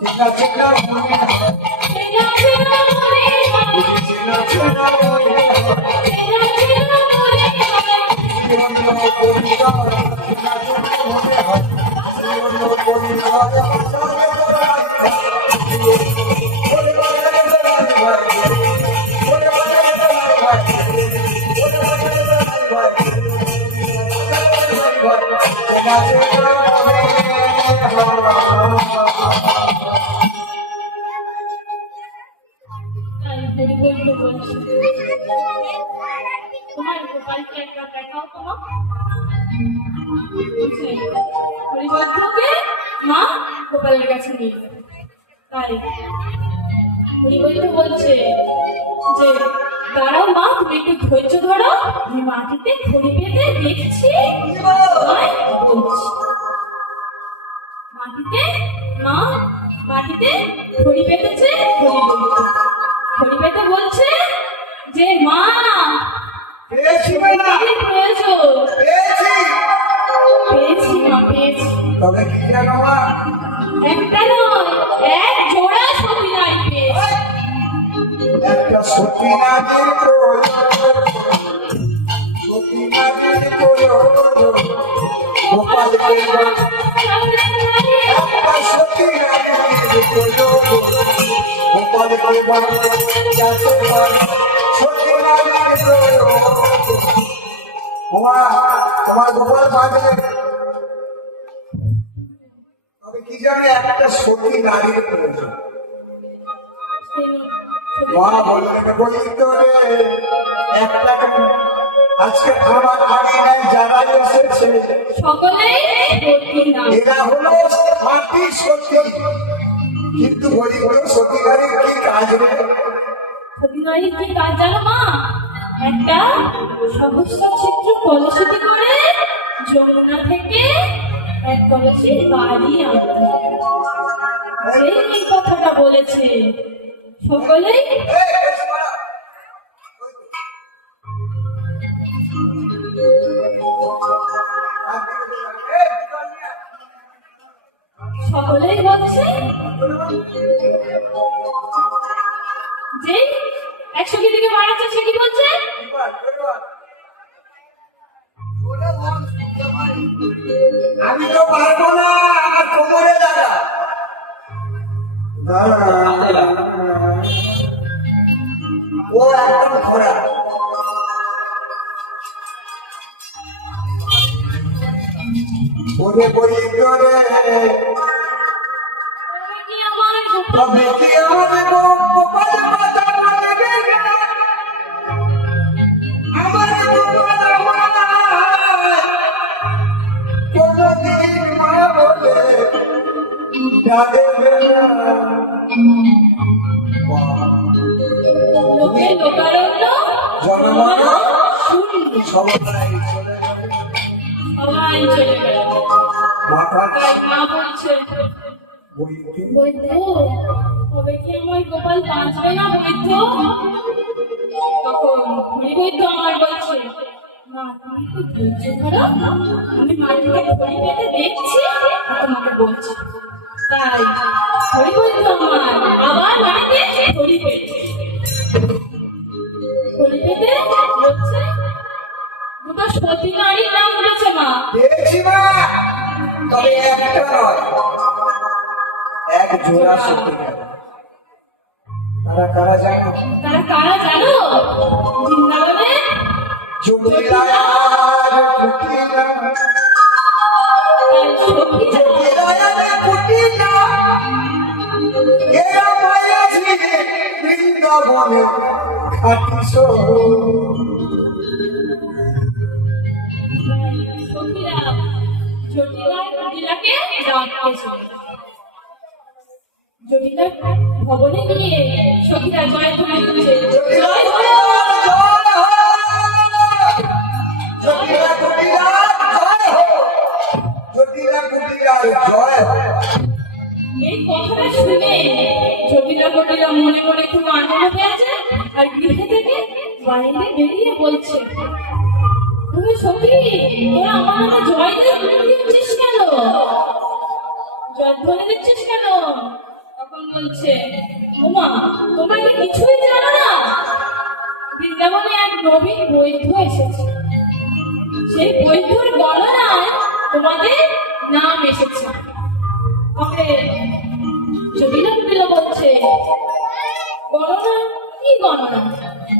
ঠিক আছে না মনে চেনা চেনা মনে হয়, চেনা চেনা মনে চেনা চেনা মনে হয়। জীবন পরিবার চেনা চেনা মনে হয় জীবন পরিবার তাই বৈঠু বলছি তোমার গোপালকে একটা দেখাও তোমার। পরিবর্তনকে মা গোপালের কাছে নিয়ে গেল। তাই পরিবর্তন বলছে যে দাঁড়াও মা তুমি একটু ধৈর্য ধরো আমি মাটিতে খড়ি পেতে দেখছি। তাই বলছি মাটিতে মা মাটিতে খড়ি পেতেছে খড়ি পেতে বলছে যে মা পেয়েছি না কি পেয়েছো? পেয়েছি পেয়েছি মা পেয়েছি। তবে কি জানো মা একটা নয় এক জোড়া সতী নারী পেয়েছি। একটা সতী নারীর প্রয়োজন সতী নারীর প্রয়োজন গোপালকে একটা সতী নারীর প্রয়োজন গোপালকে যাতে সতী নারীর প্রয়োজন তোমার গোপাল বাঁধবে তবে কি জানে একটা সতী নারীর প্রয়োজন মা বলি তো রে একটা আজকে আমার আড়িনায় যারা এসেছে সকলেই সতী নারী। এরা হলো খাঁটি সতী কিন্তু বলি হলো সতী নারীর কি কাজ রে সতী নারীর কি কাজ জানো মা? একটা সহস্র চিত্র কলসিটি করে যমুনা থেকে এক কলসি বাড়ি আনতে হবে। এই কথাটা বলেছে সকলেই সকলেই বলছে যে 100 কেজিকে বাড়াচ্ছে সে কি বলছে? আমি তো পারবো না আমার কোমরে লাগা ও একদম খরা ওরে বলি করে তবে কি আমার গোপাল তবে কি আমাদের গোপাল মাতা বলবে না আমার গোপাল আমার কোনদিন মা বলে ডাকবে না লোকের লোকারণ্য জনগণ শূন্য। সবাই চলে যাবে সবাই চলে গেল। মাথা তাই মা বলছে বইটি বৈদ্য তবে কি আমার গোপাল বাঁচবে না বৈদ্য? তখন বৈদ্য আমার বলছে মা তুমি একটু ধৈর্য ধরো আমি মাটিতে খড়ি পেতে দেখছি আর তোমাকে বলছি। তাই হরি বৈদ্য আমার আবার বাড়িতে হরি পেয়েছে। হরি পেতে হচ্ছে দুটো সতী নারীর নাম উঠেছে মা। দেখছি মা, তবে একটা নয়, এক জোড়া সত্যি। তারা কারা জানো? তারা কারা জানো? বৃন্দাবনে জটিলা আর কুটিলা। সখীরা জটিলা আর কুটিলা, এরা মায়াজি বৃন্দাবনে খাটি শহর। সখীরা জটিলা জটিলাকে ডাকতেছে। জটিলা ভবনে গিয়ে সখীরা জয় ধরে তুলছে, জয় ধরে। জটিলা কুটিলা জয় হো, জটিলা কুটিলা জয় হো। এই কথাটা শুনে জটিলা কুটিলা মনে মনে খুব আনন্দ পেয়েছে আর গৃহে থেকে বাইরে বেরিয়ে বলছে, তুমি সখী তোরা আমার নামে জয় দিচ্ছিস কেন? জয় ধরে দিচ্ছিস কেন? তখন বলছে, ওমা তোমরা কি কিছুই জানো না? বৃন্দাবনে এক নবীন বৈদ্য এসেছে, সেই বৈদ্যর গণনায় তোমাদের নাম এসেছে। তবে জটিলা কুটিলা বলছে, গণনা কি গণনা,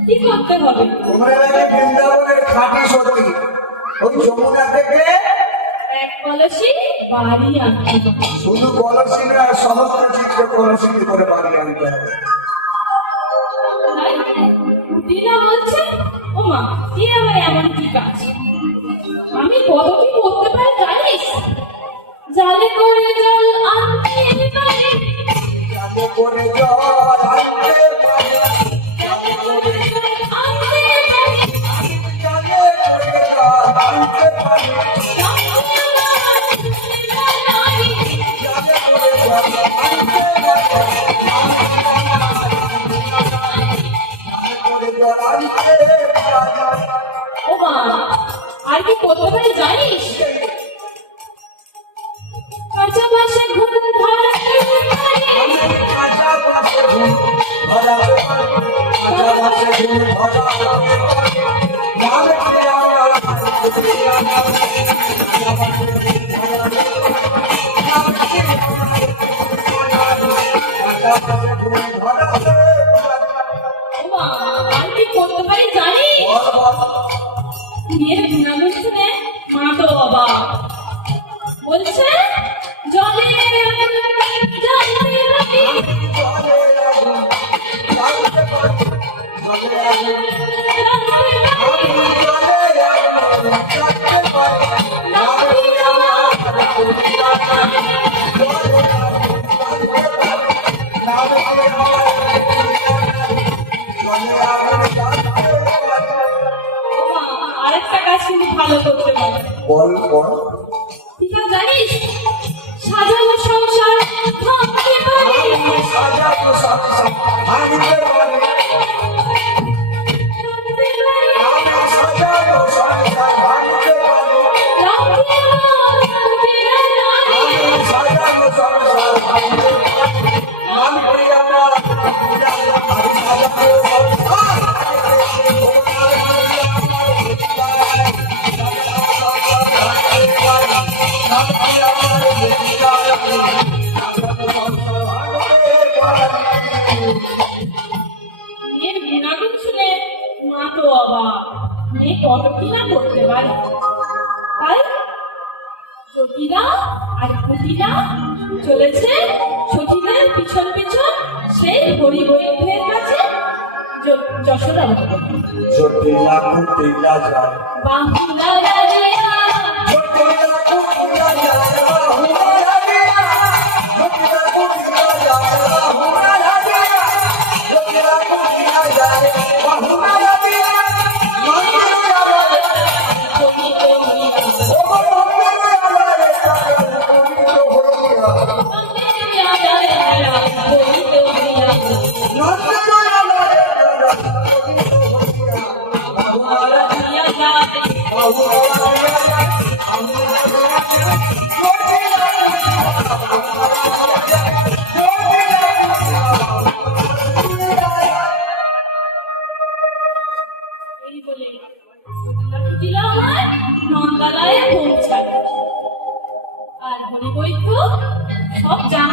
কি করতে হবে? তোমরা নাকি বৃন্দাবনের খাঁটি সত্যি, ওই যমুনা থেকে এক কলসি বাড়ি আনতে হবে। শুধু কলসি না, সমস্ত চিত্র কলসি করে বাড়ি আনতে হবে। তাই কুটিলা বলছে, ওমা কি আবার এমন কি কাজ? আমি কত কি করতে পারি জানিস? জালে করে জল আনতে পারি, যাতে করে জল আনতে পারে, জালে করে জল আনতে পারি, যাতে করে জল আনতে পারে, যাতে করে জল আনতে পারে, যাতে করে জল আনতে পারে। ওমা আর কি করতে পারি জানিস? কাঁচা বাসে ঘুম ধরাতে পারি, কাঁচা বাসে ঘুম ধরাতে পারে, কাঁচা বাসে ঘুম ধরাতে পারে। যাবে করে আমার ওমা আর কি করতে পারি জানিস? মেয়ের গুণাগুণ শুনে মা তো অবাক, বলছে জলে আরেকটা কাজ কিন্তু ভালো করতে পারে। বল বল ঠিক আছে জানিস, সাজানো সংসার ভাঙতে পারি, সাজানো সংসার ভাঙতে পারে, ভাঙতে পারি, আমি সাজানো সংসার ভাঙতে পারে, রাখতে ভাঙতে পারি, আমি সাজানো সংসার ভাঙতে পারে। মান করি আমার আমি সাজানো সংসার মেয়ের গুণাগুণ শুনে মা তো অবাক, মেয়ে কত কি না করতে পারে। তাই জটিলা আর কুটিলা চলেছে সতীদের পিছন পিছন সেই হরি বৈদ্যের কাছে যশোদা জটিলা কুটিলা যায়, বাহুলা রাজিয়া, জটিলা কুটিলা যায়, বাহুলা রাজিয়া, জটিলা কুটিলা যায়, বাহুলা রাজিয়া, জটিলা কুটিলা যায়, বাহুলা রাজিয়া। মন্দিরে আবার জটিল হইয়া, ওমা মন্দিরে আবার পবিত্র হইয়া, মন্দিরে আদায়া, জটিল হইয়া, মন্দিরে আবার পবিত্র হইয়া, বাহুলা বাহুলা রাজিয়া যায়, বাহুলা রাজিয়া।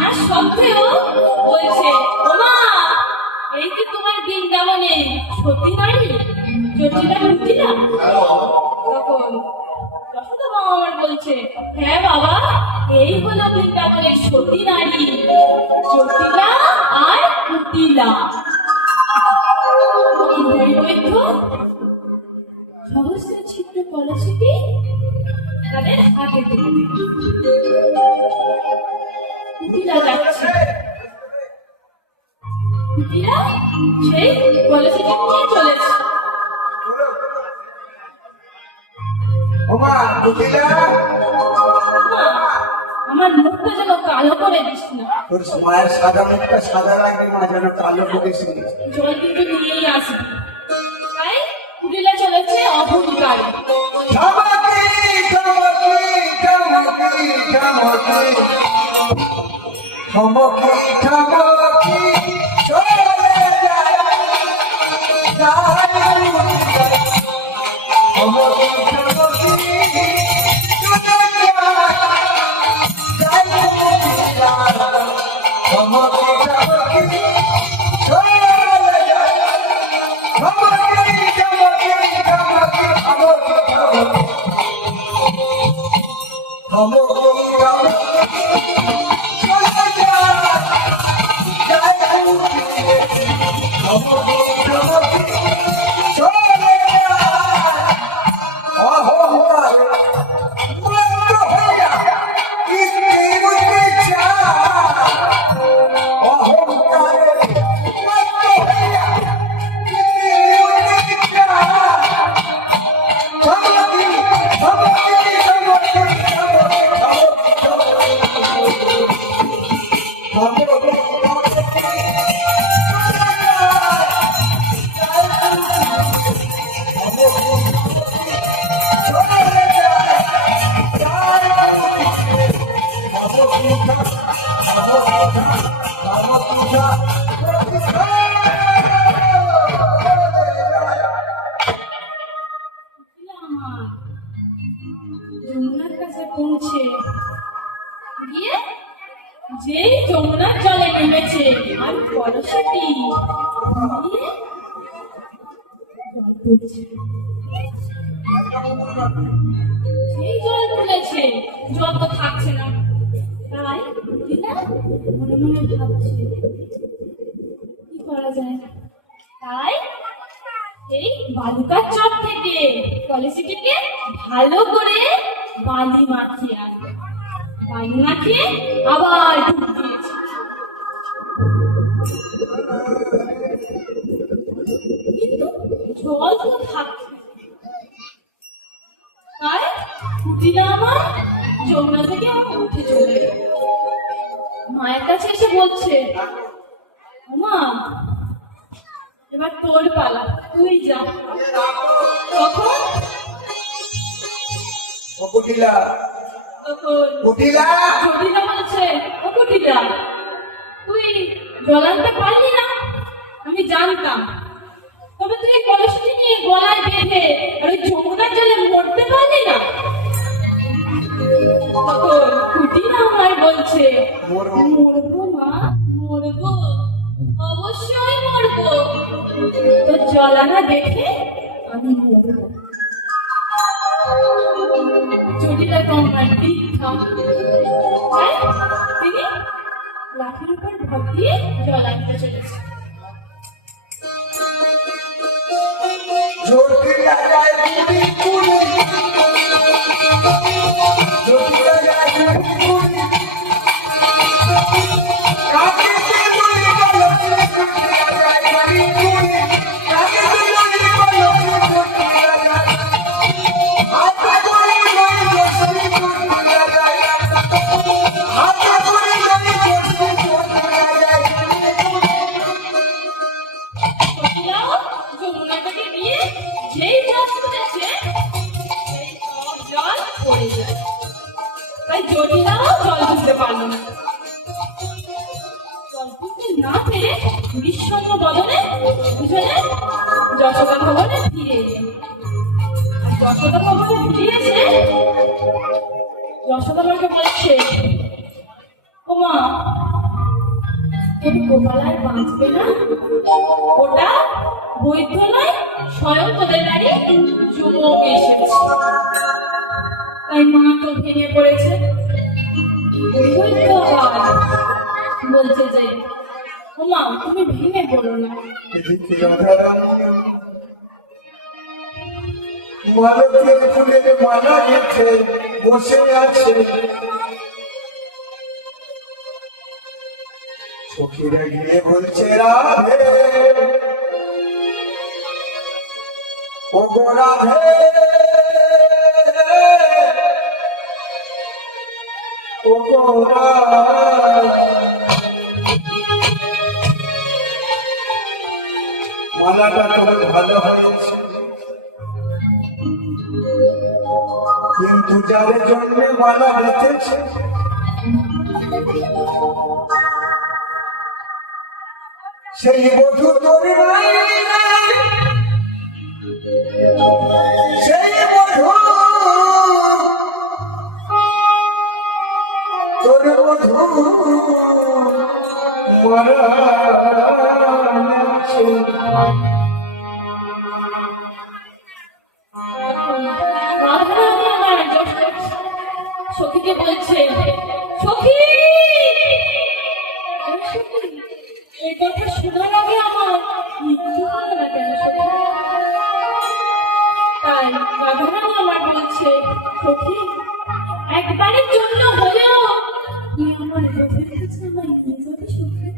জানার সত্ত্বেও বলছে, ওমা এই কি তোমার বৃন্দাবনে সতী নারী জটিলা কুটিলা? তখন যশোদা মা আমার বলছে, হ্যাঁ বাবা, এই হলো বৃন্দাবনের সতী নারী জটিলা আর কুটিলা। বৈবৈধ সহস্র ছিদ্র কলসিটি তাদের হাতে তুলে দিল। কুটিলা যাচ্ছে, কুটিলা সেই কলসিটি নিয়ে চলেছে। ওমা কুটিলা, মা, আমার মুখটা যেন কালো করে দিস না। তোর মায়ের সাদা মুখটা সাদা লাগবে, মা যেন কালো করিস নি। জল কিন্তু নিয়েই আসবি। তাই কুটিলা চলেছে অভুত গাড়ি। ঝমকি ঝমকি ঝমকি ঝমকি ঝমকি ঝমকি চলে যায়, যায় ঝমকি ঝমকি চলে যায়, যায় ঝমকি ঝমকি চলে যায়, ঝমকি ঝমকি ঝমকি আমার যমুনার কাছে পৌঁছে গিয়ে যেই যমুনার জলে নেমেছে আর কলসিটি নিয়ে জল তুলছে। সেই জল তুলেছে, জল তো থাকছে না। তাই কুটিলা মনে মনে ভাবছে কি করা যায়। তাই এই বালুকার চর থেকে কলসিটিকে ভালো করে বালি মাখিয়ে আনবে। বালি মাখিয়ে আবার ডুব দিয়েছে। কিন্তু জল তো থাকছে না। তাই কুটিলা আমার যমুনা থেকে আমার উঠে চলে গেল। মায়ের কাছে এসে বলছে, মা এবার তোর পালা, তুই যা। তখন ও কুটিলা, তখন কুটিলা, জটিলা বলছে, ও কুটিলা, তুই জল আনতে পারলি না? আমি জানতাম, তবে তুই এই কলসটি নিয়ে গলায় বেঁধে আর ওই যমুনার জলে মরতে পারলি না? তখন কুটিলা আমায় বলছে, মরবো মা, মরবো, অবশ্যই মরবো, তোর জল আনা দেখে আমি মরবো। জটিলা গঙ্গার বৃদ্ধা, তাই তিনি লাঠির উপর ভর দিয়ে জল আনতে চলেছে। জটিলা যায় কুটি কুটি, জটিলা যায় কুটি কুটি, কাকে তুই বলো জটিলা যায় কুটি কুটি, কাকে তুই বলো জটিলা যায়, হাতে করে লই জটি জটিলা যায়, হাতে করে লই জটি জটিলা যায়। জটিলাও যমুনাটাকে নিয়ে যেই জল তুলেছে সেই সব জল পড়ে যায়। তাই জটিলাও জল তুলতে পারল না। জল তুলতে না পেরে বিষণ্ণ বদনে দুজনে যশোদা ভবনে ফিরে এলেন। আর যশোদা ভবনে ফিরে এসে যশোদা মাকে বলছে, ও মা তবে গোপাল আর বাঁচবে না। ওটা বৈধ নয়, স্বয়ং তোদের বাড়ি যুবক এসেছে। তাই মা তো ভেঙে পড়েছে। বৈধ আবার বলছে যে ও মা তুমি ভেঙে পড়ো না। এদিকে রাধারানী মালতীর ফুলের মালা গেঁথে বসে আছে। সখীরা গিয়ে বলছে রাধে ও গো রাধে ও গো রাধে। মালাটা তোমার ভালো হয়েছে, কিন্তু যার জন্য মালা গেঁথেছে সেই বধূ তোর নাই, সেই বধূ তোর বধূ মারা গেছে। সখীকে বলছে সখী এই কথা শোনার আগে আমার মৃত্যু হবে না কেন সখী? তাই রাধারানী আমার বলছে সখী একবারের জন্য হলেও তুই আমার বধূর কাছে আমার নিয়ে যাবি সখী।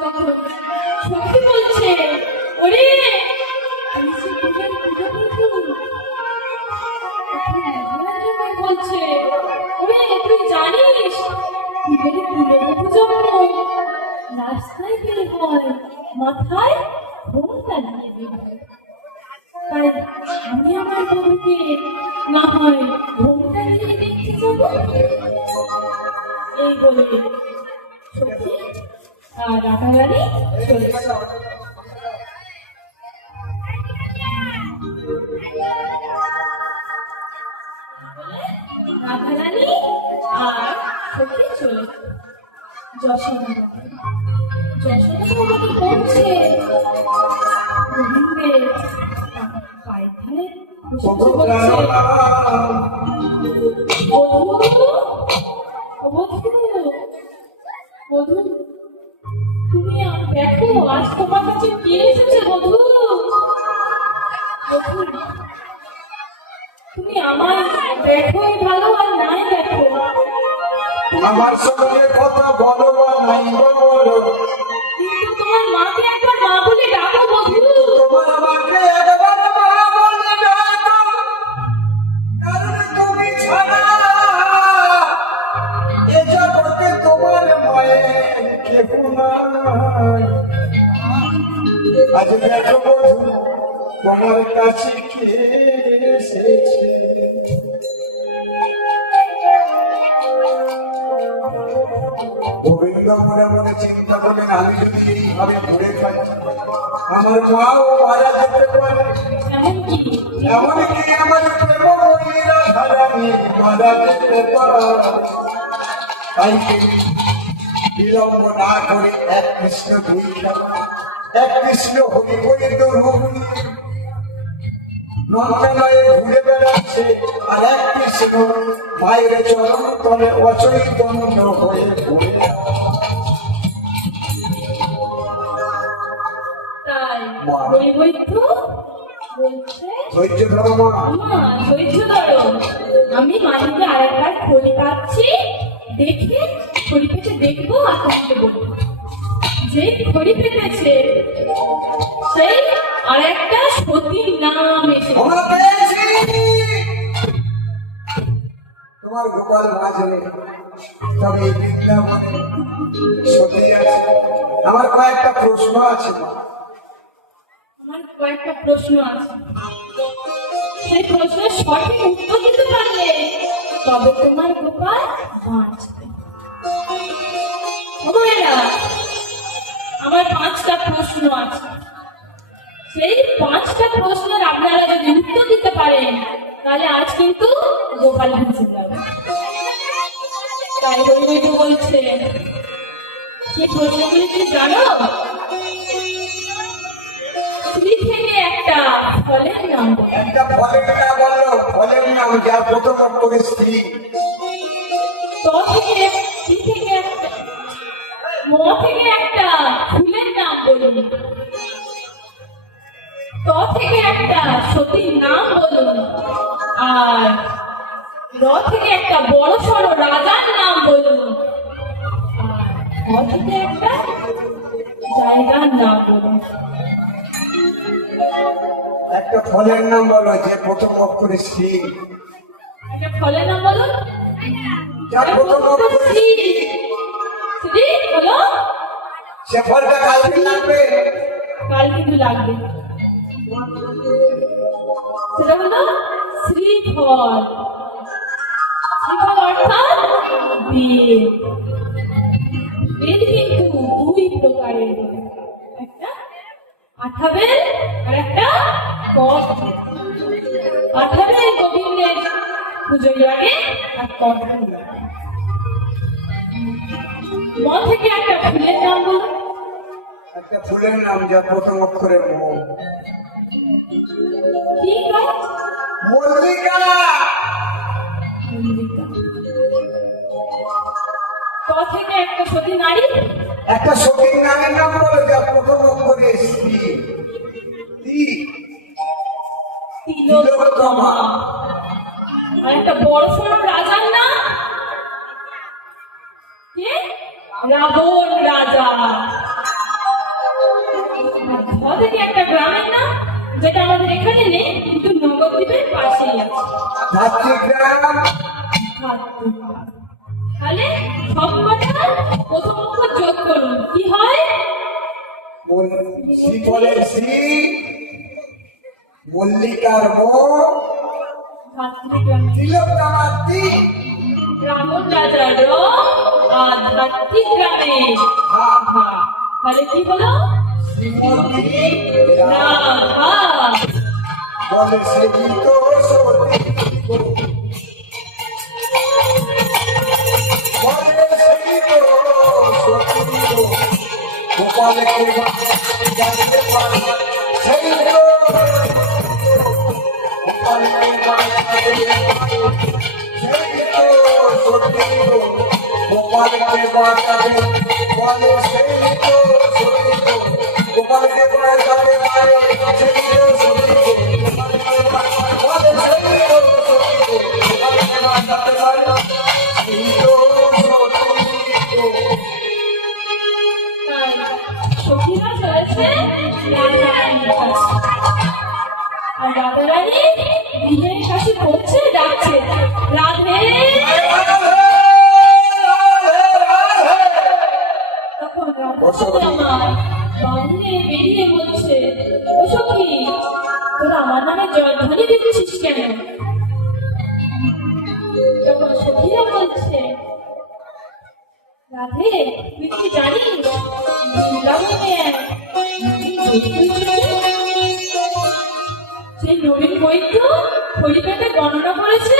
তখন সখী বলছে ওরে আমি সে পূজার পূজা করবো। বলছে ওরে তুই জানিস রাস্তায় বের হয় মাথায় ঘোমটা দিয়ে বের হয়। তাই আমি আমার বধূকে না হয় ঘোমটা দিয়ে দেখতে যাবো। এই বলে সখী আর রাধারানী চলে গেল। রাধারানী আর সখী চলে যশোদা বাবাকে বলছে গোবিন্দের পায়ের ধারে বধূ তুমি দেখো আজ তোমার কাছে কে এসেছে বধূ। তুমি আমার দেখোই ভালো আর নাই দেখো। আমার সঙ্গে কথা বলো বা নাই বলো, কিন্তু তোমার মাকে একবার মা বলে ডাকো বধূ। তোমার মাকে একবার মা বলে ডাকো, কারণ তুমি ছাড়া এ জগতে তোমার মায়ের কেহ নাই। আজ দেখো বধূ তোমার কাছে কে এসেছে। গোবিন্দ মনে মনে চিন্তা করলেন আমি যদি এইভাবে ঘুরে থাকি আমার মাও মারা যেতে পারে, এমনকি আমার প্রেমময়ী রাধারানী মারা যেতে পারে। তাই বিলম্ব না করে এক কৃষ্ণ দুই খেলা, এক কৃষ্ণ হরি গোবিন্দ রূপ নন্দনালয়ে ঘুরে বেড়াচ্ছে, আর এক কৃষ্ণ মায়ের চরণ তলে অচৈতন্য হয়ে ঘুরে। তাই বৈবৈদ্য বলছে ধৈর্য ধরো মা, ধৈর্য ধরো। আমি মাটিতে আরেকবার খড়ি পাচ্ছি, দেখে খড়ি পেতে দেখবো আর তোমাকে বলবো। যে খড়ি পেতেছে সেই আরেকটা সতীর নাম এসে আমরা পেয়েছি তোমার গোপাল বাঁচবে, তবে এই বৃন্দাবনে সতী আছে। আমার কয়েকটা প্রশ্ন আছে মা। আমার কয়েকটা প্রশ্ন আছে, সেই প্রশ্নের সঠিক উত্তর দিতে পারলে তবে তোমার গোপাল বাঁচবে। আমার 5টা প্রশ্ন আছে, সেই 5টা প্রশ্নের আপনারা যদি উত্তর দিতে পারেন তাহলে আজ কিন্তু গোপাল বেঁচে যাবে। তাই বৈবৈদ্য বলছে কি প্রশ্ন করেছি জানো? শ্রী থেকে একটা ফলের নাম বলো। একটা ফলের নাম বললো, ফলের নাম যার প্রথম অক্ষরে স্ত্রী। ত থেকে টি থেকে একটা ম থেকে একটা ফুলের নাম বলুন। ত থেকে একটা সতীর নাম বলুন। আর র থেকে একটা বড় সড়ো রাজার নাম বলুন। আর হ থেকে একটা জায়গার নাম বলুন। একটা ফলের নাম বলো যে প্রথম অক্ষরে স্ত্রী। একটা ফলের নাম বলুন। যার প্রথম অক্ষরে শ্রী শ্রী হলো, সে ফলটা কালকে লাগবে। কাল কিন্তু লাগবে। সেটা হলো শ্রীফল। শ্রীফল অর্থাৎ বেল। বেল কিন্তু দুই প্রকারের, একটা আঠা বেল আর একটা কট। আঠা বেল গোবিন্দের পুজোর লাগে আর কট বেল লাগে। ম থেকে একটা ফুলের নাম বলুন। একটা ফুলের নাম যার প্রথম অক্ষরে ম। ঠিক আছে, মল্লিকা। মল্লিকা। ক থেকে একটা সতী নারী। একটা সতীর নামের নাম বলো যার প্রথম অক্ষরে স্ত্রী। তিলোত্তমা। আর একটা বড় সড়ো রাজার নাম কে? রাবণ রাজা। ধ থেকে একটা গ্রামের নাম যেটা আমাদের এখানে নেই কিন্তু নবদ্বীপের পাশেই আছে। ধাত্রীগ্রাম। তাহলে সবকটা প্রথম অক্ষর যোগ করুন, কি হয়? শ্রীফলের শ্রী, মল্লিকার ম, ধাত্রীগ্রাম। তিলোত্তমার তি। রাবণ রাজার র আর ধাত্রীগ্রামে আধা। তাহলে কি হলো? শ্রীমতী রাধা। বলে সে গীত সতী। বলে সে গীত সতী। গোপালকে জানতে পারে সেই তো। গোপালকে জানতে পারে সেই তো সতী। গোপালকে বাঁচাবে বলে সেই তো সতী। গোপালকে বাঁচাবে পারে সেই তো সতী। বলে সেই তো সতী। গোপালকে বাঁচাতে পারে সেই তো সতী। সখীরা চলেছে রাধারানীর কাছে। আর রাধারানী বিয়ের কাছে পড়ছে, ডাকছে রাধে। তখন রাধা আমার বাহিরে বেরিয়ে বলছে, ও সখী, তোরা আমার নামে জয়ধ্বনি দিচ্ছিস কেন? তখন সখীরা বলছে, রাধে, তুই কি জানিস বৃন্দাবনে এক নবীন বৈদ্য এসেছে? সেই নবীন বৈদ্য হরিপেটে গণনা করেছে,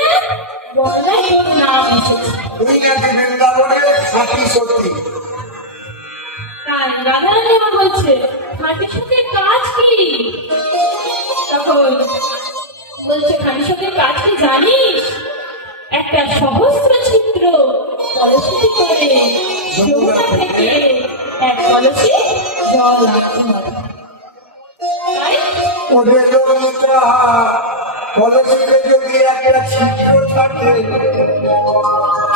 গণনায় তোর নাম এসেছে। তুই নাকি বৃন্দাবনের খাঁটি সতী। তাই রাধারানী আমার বলছে, খাঁটি সতীর কাজ কি? তখন বলছে, খাঁটি সতীর কাজ কি জানিস? একটা সহস্র ছিদ্র কলসিতে করে যমুনা থেকে এক কলসি জল আনতে হবে। তাই ওরে ললিতা, কলসিতে যদি একটা ছিদ্র থাকে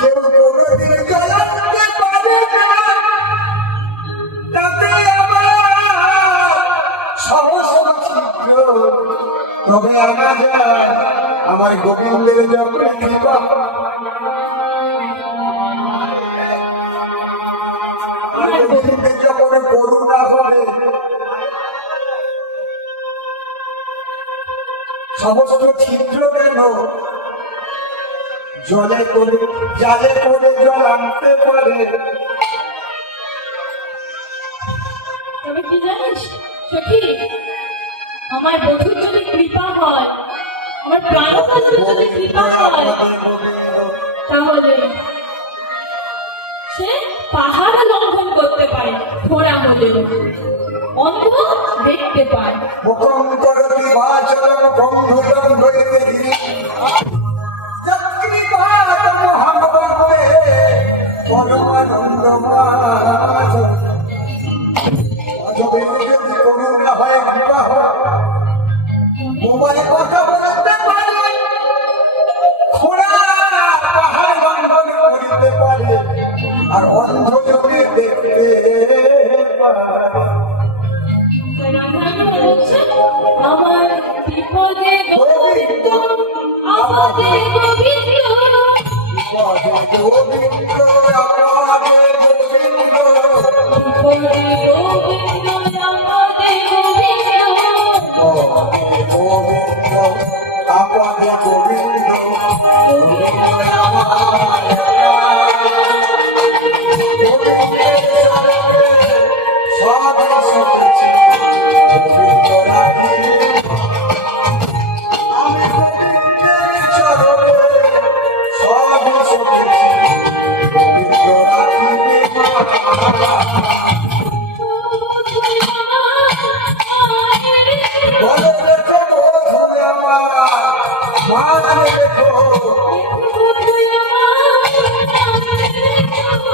কেউ কোনোদিন জ্বলাতে পারে না। তাতে আবার সমস্ত ছিদ্র তবে আনা যায় আমার গোবিন্দের যখন কৃপা। আর গোবিন্দের যখন করুণা করে সমস্ত ছিদ্র কেন জলে করে জালে করে জল আনতে পারে। তবে কি জানিস সখী, আমার বধূর যদি কৃপা হয়, আমার প্রাণকান্তের যদি কৃপা হয়, তাহলে সে পাহাড় লঙ্ঘন করতে পারে। পায়, ঘোড়া হলেও অন্ধ দেখতে পায়। মুখম করতি বাচরম বন্ধুরম হইতে গিরি যত্রি বাত মহামতে পরমানন্দ মাঝ আজবে যদি করুণা হয় বিবাহ মোবাইল কথা বলতে পারে খোড়া পাহাড় বন্ধন করিতে পারে আর অন্ধ যদি দেখতে পারে। রাধারানী বলছে, আমার বিপদে গোবিন্দ, আমাদের গোবিন্দ, বিপদে গোবিন্দ আমাদের গোবিন্দ বিপদে গোবিন্দ, আমাদের গোবিন্দ, গোবিন্দ আমাদের গোবিন্দ গোবিন্দ সবে শুনেছি গোবিন্দ রাধে আমি গোবিন্দের চরণে সবে শুনেছি গোবিন্দ রাধিবে বলে রেখো বধু আমার মান রেখো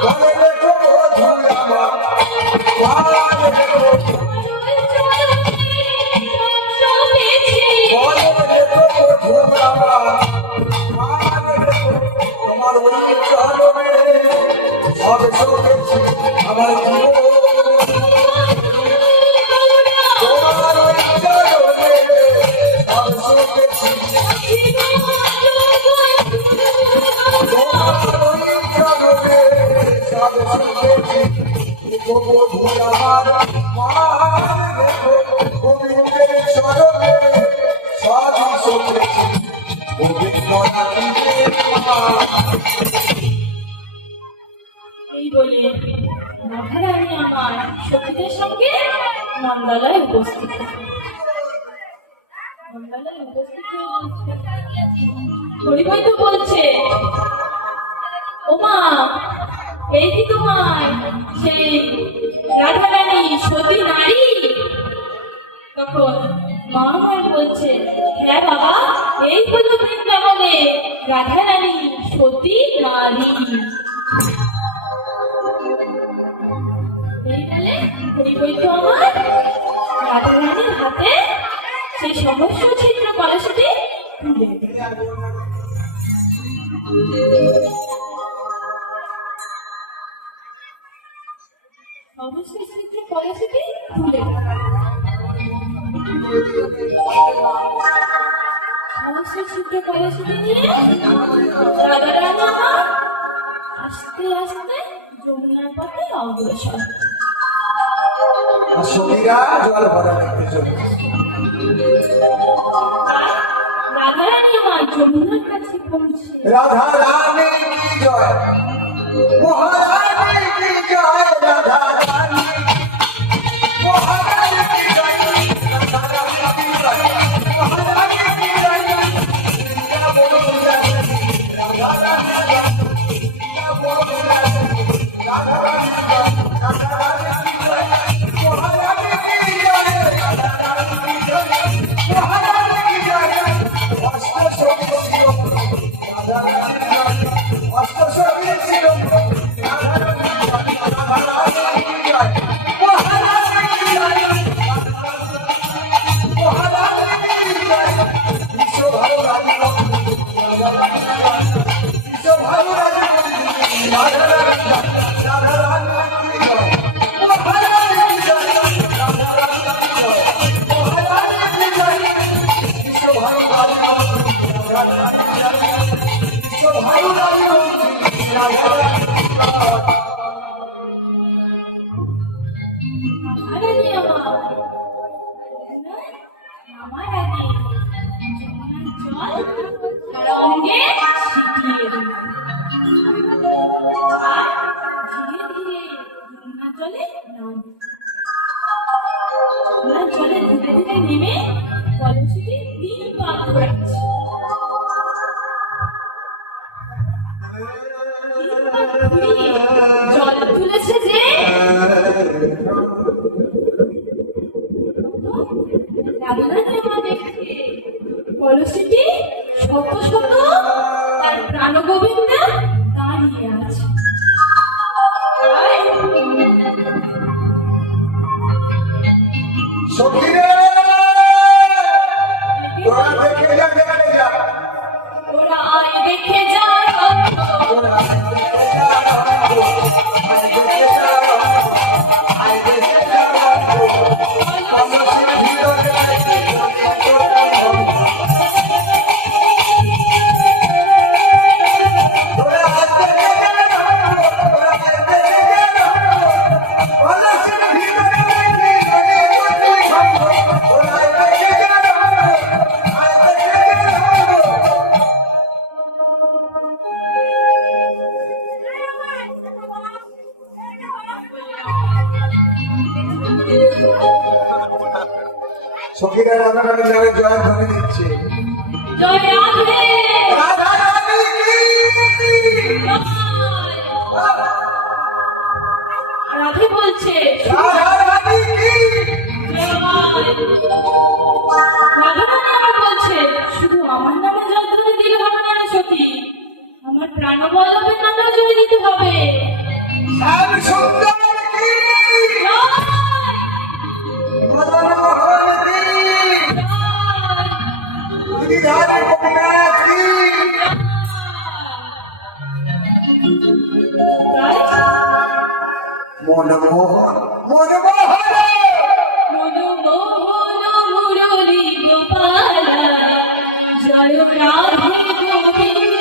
বলে রেখো বধু আমার মান রেখো বলে রেখো বধু আমার মান রেখো তোমার ওই চরণে সবে শুনেছি আমার জীবন তোমার ওই চরণে সবে শুনেছি তোমার ওই চরণে সবে শুনেছি বধু আমার মান রেখো গোবিন্দের চরণে সবে শুনেছি গোবিন্দ রাধিবে এই বলে রাধারানী আমার সতীদের সঙ্গে নন্দালয়ে উপস্থিত হল। নন্দালয়ে উপস্থিত হয়ে বলছে, হরিভাই তো বলছে, ওমা এই কি তোমার সেই রাধারানী সতী নারী? তখন মা আমার বলছে, হ্যাঁ বাবা, এই হলো বৃন্দাবনে রাধারানী সতী নারী। এই বলে হরিবৈদ্য আমার রাধারানীর হাতে সেই সমস্ত ছিদ্র কলসটি তুলে দিল। সমস্ত ছিদ্র কলসটি তুলে দিল। সমস্ত ছিদ্র কলসটি নিয়ে রাধারানী আমার আস্তে আস্তে যমুনার পথে অগ্রসর। সখীরা জল ভরা রাখতে চলে আর রাধারানী আমার যমুনার কাছে পৌঁছে রাধা রানী কি জয় মহারানী কি জয় রাধা রানী মহারানী কি জয় রাধা রানী কি জয় মহারানী কি জয় ইয়া বলো রাধা রানী জয় ইয়া বলো রাধা রানী জয় রাধা রানী কি জয় মহারানী কি জয় রাধা রানী কি জয় মহারানী কি জয় অষ্ট সখী ছিল রাধা রানী জয় অষ্ট সখী ছিল রাধা রানী জয় রাধা রানী কি জয় মহারানী কি জয় মহারানী কি জয় বিশ্ব ভালো রানী রাধা রানী জয় বিশ্ব ভালো রানী রাধা রানী জয় রাধা রানী কি জয় মহারানী কি জয় রাধা রানী কি জয় মহারানী কি জয় বিশ্ব ভালো রানী রাধা রানী জয় বিশ্ব ভালো রানী রাধা রানী জয় রাধারানী আমার আমার আগে যমুনার জল সারা অঙ্গে ছিটিয়ে দিল। আর ধীরে ধীরে যমুনার জলে যমুনার জলে ধীরে ধীরে নেমে কলসিটি 3 পা ঘোরাচ্ছে। 3 পা ঘুরিয়ে জল তুলেছে যে সখীরে তোরা দেখে যা দেখে যা ওরা আয় দেখে যা তোরা দেখে যা আয় দেখে যা আয় দেখে যা মানুষের ভিতরে তোরা দেখে যা তোরা দেখে যা মানুষের ভিতরে সখীরা রাধারানী নামে জয় ধ্বনি দিচ্ছে জয় রাধে রাধারানী রাধে বলছে রাধারানী রাধারানী আমার বলছে শুধু আমার নামে যন্ত্রণা দিলে হবে না রে সখী, আমার প্রাণবল্লভের নামেও জয় দিতে হবে। শ্যাম সুন্দর কি মদন মোহন কি বিধান গোপীনাথ কি মনমোহন মনমোহন মনমোহন মুরলী গোপালা জয় রাধে গোবিন্দ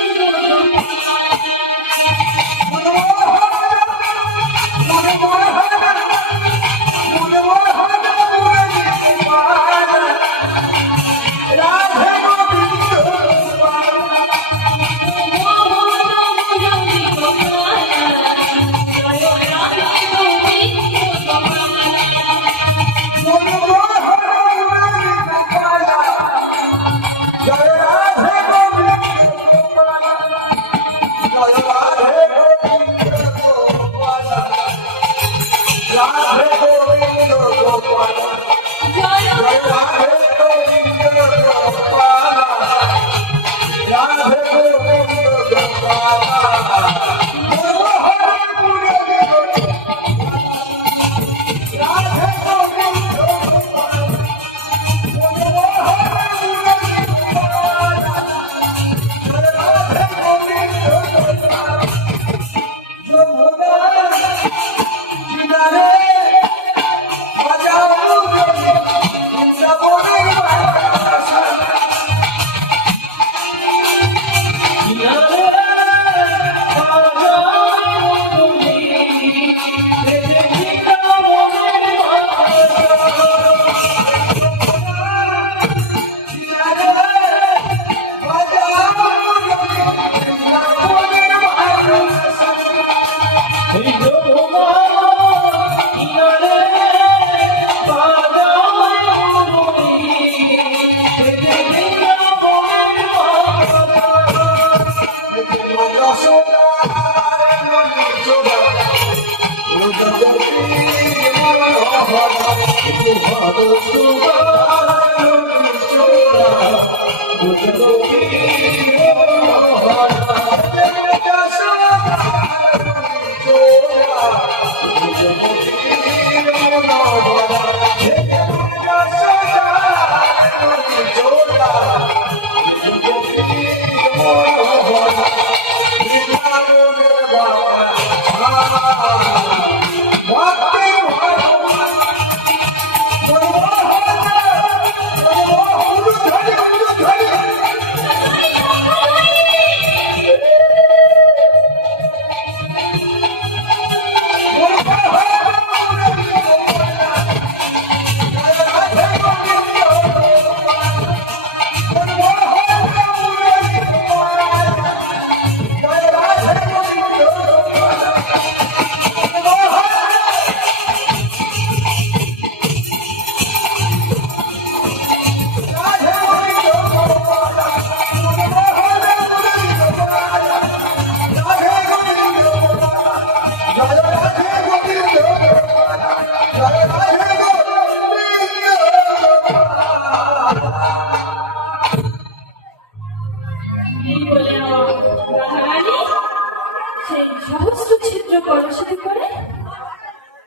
সহস্র ছিদ্র কলসিতে করে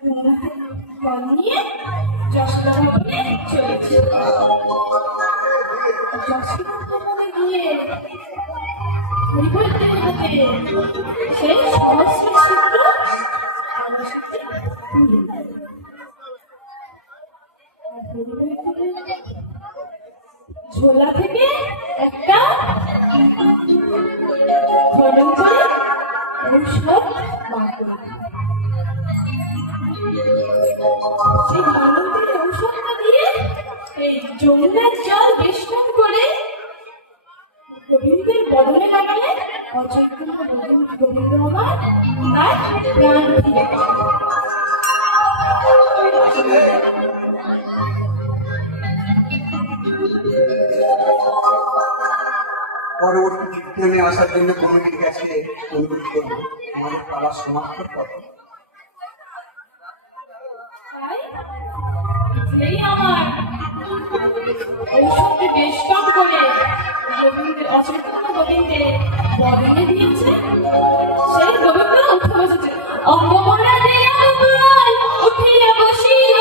গঙ্গাতে জল নিয়ে যশোদা যশোদা ভবনে চলেছে। যশোদা ভবনে গিয়ে হরি বলতে হবে সেই সহস্র সূত্র আলোচিত পুরী। ঝোলা থেকে একটা ধনঞ্জয় ঔষধ বার করে সেই ধনঞ্জয় ঔষধটা দিয়ে এই যমুনার জল বেষ্টন করে গোবিন্দের বদলে লাগালে অচৈতন্য গোবিন্দ আমার তার প্রাণ ফিরে পায়। পরবর্তী কীর্তনে আসার জন্য কমিটির কাছে অনুরোধ করবো আমাদের পালা সমাপ্ত করবো। এই আমার ঔষধকে বেষ্টন করে গোবিন্দের অচৈতন্য গোবিন্দের বদলে দিয়েছে সেই গোবিন্দ উঠে বসেছে। অঙ্গমরা দেয়া গোপাল উঠিয়া বসিল,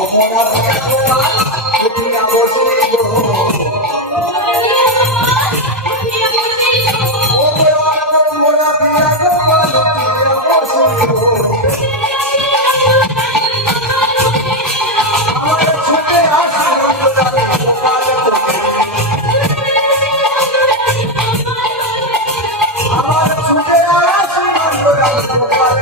অঙ্গমরা দেয়া গোপাল উঠিয়া বসিল, অঙ্গমরা দেয়া গোপাল উঠিয়া বসিল, অঙ্গমরা দেয়া গোপাল উঠিয়া বসিল। আমার ছুটে আসে গোপাল, আমার ছুটে আসে গোপাল,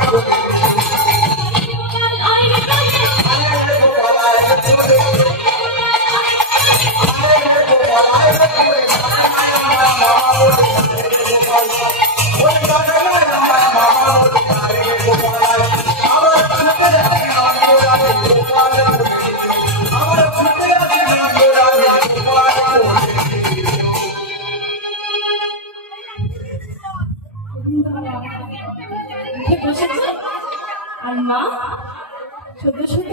উঠে বসেছে। আর মা সদ্য সদ্য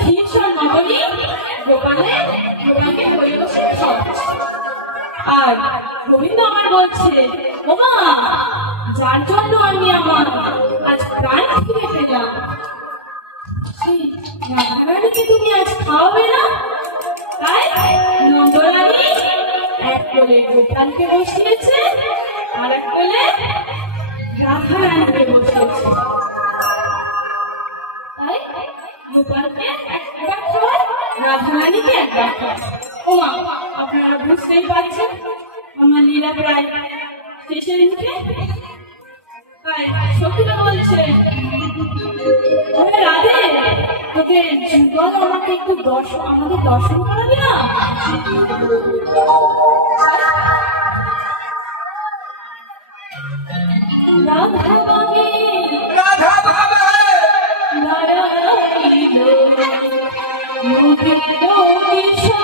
ক্ষীরসর নগরী গোপালকে হয়ে বসে খাওয়াচ্ছে। আর গোবিন্দ আমার বলছে, ওমা যার জন্য আমি আমার আজ প্রাণ ফিরে পেলাম সেই রাধারানীকে তুমি আজ খাওয়াবে না? তাই নন্দরানী এক কোলে গোপালকে বসিয়েছে আর এক কোলে রাধারানীকে বসিয়েছে। তাই গোপালকে একবার খাওয়ায়, রাধারানীকে একবার খাওয়ায়। ওমা আপনারা বুঝতেই পারছেন আমার লীলা প্রায় শেষের মুখে। তাই সখীরা বলছে, রাধে তোকে যুগল আমাকে একটু আমাদের দর্শন করাবে না? রাধা ভাবে রাধা ভাবে নারায়ণ নবীন কিশোর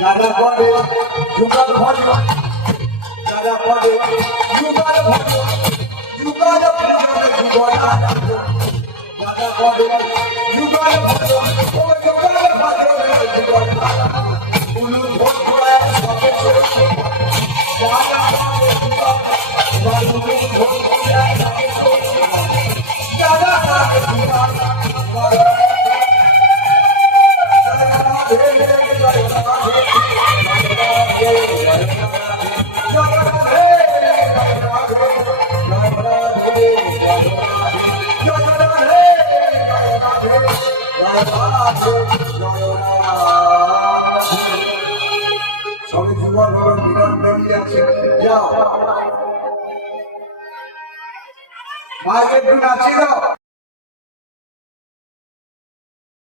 যারা করে যুগল ভজ যারা করে যুগল ভজ যুগল ভজ যুগল যারা করে যুগল ভজ ও যুগল ভজ যুগল উলু ভোলা সবে শেষে যারা করে যুগল ভজ ভোলা সবে শেষে যারা করে যুগল সবে জীবন মিলন দাঁড়িয়ে আছে যাও মাকে একটু নাচিয়ে দাও।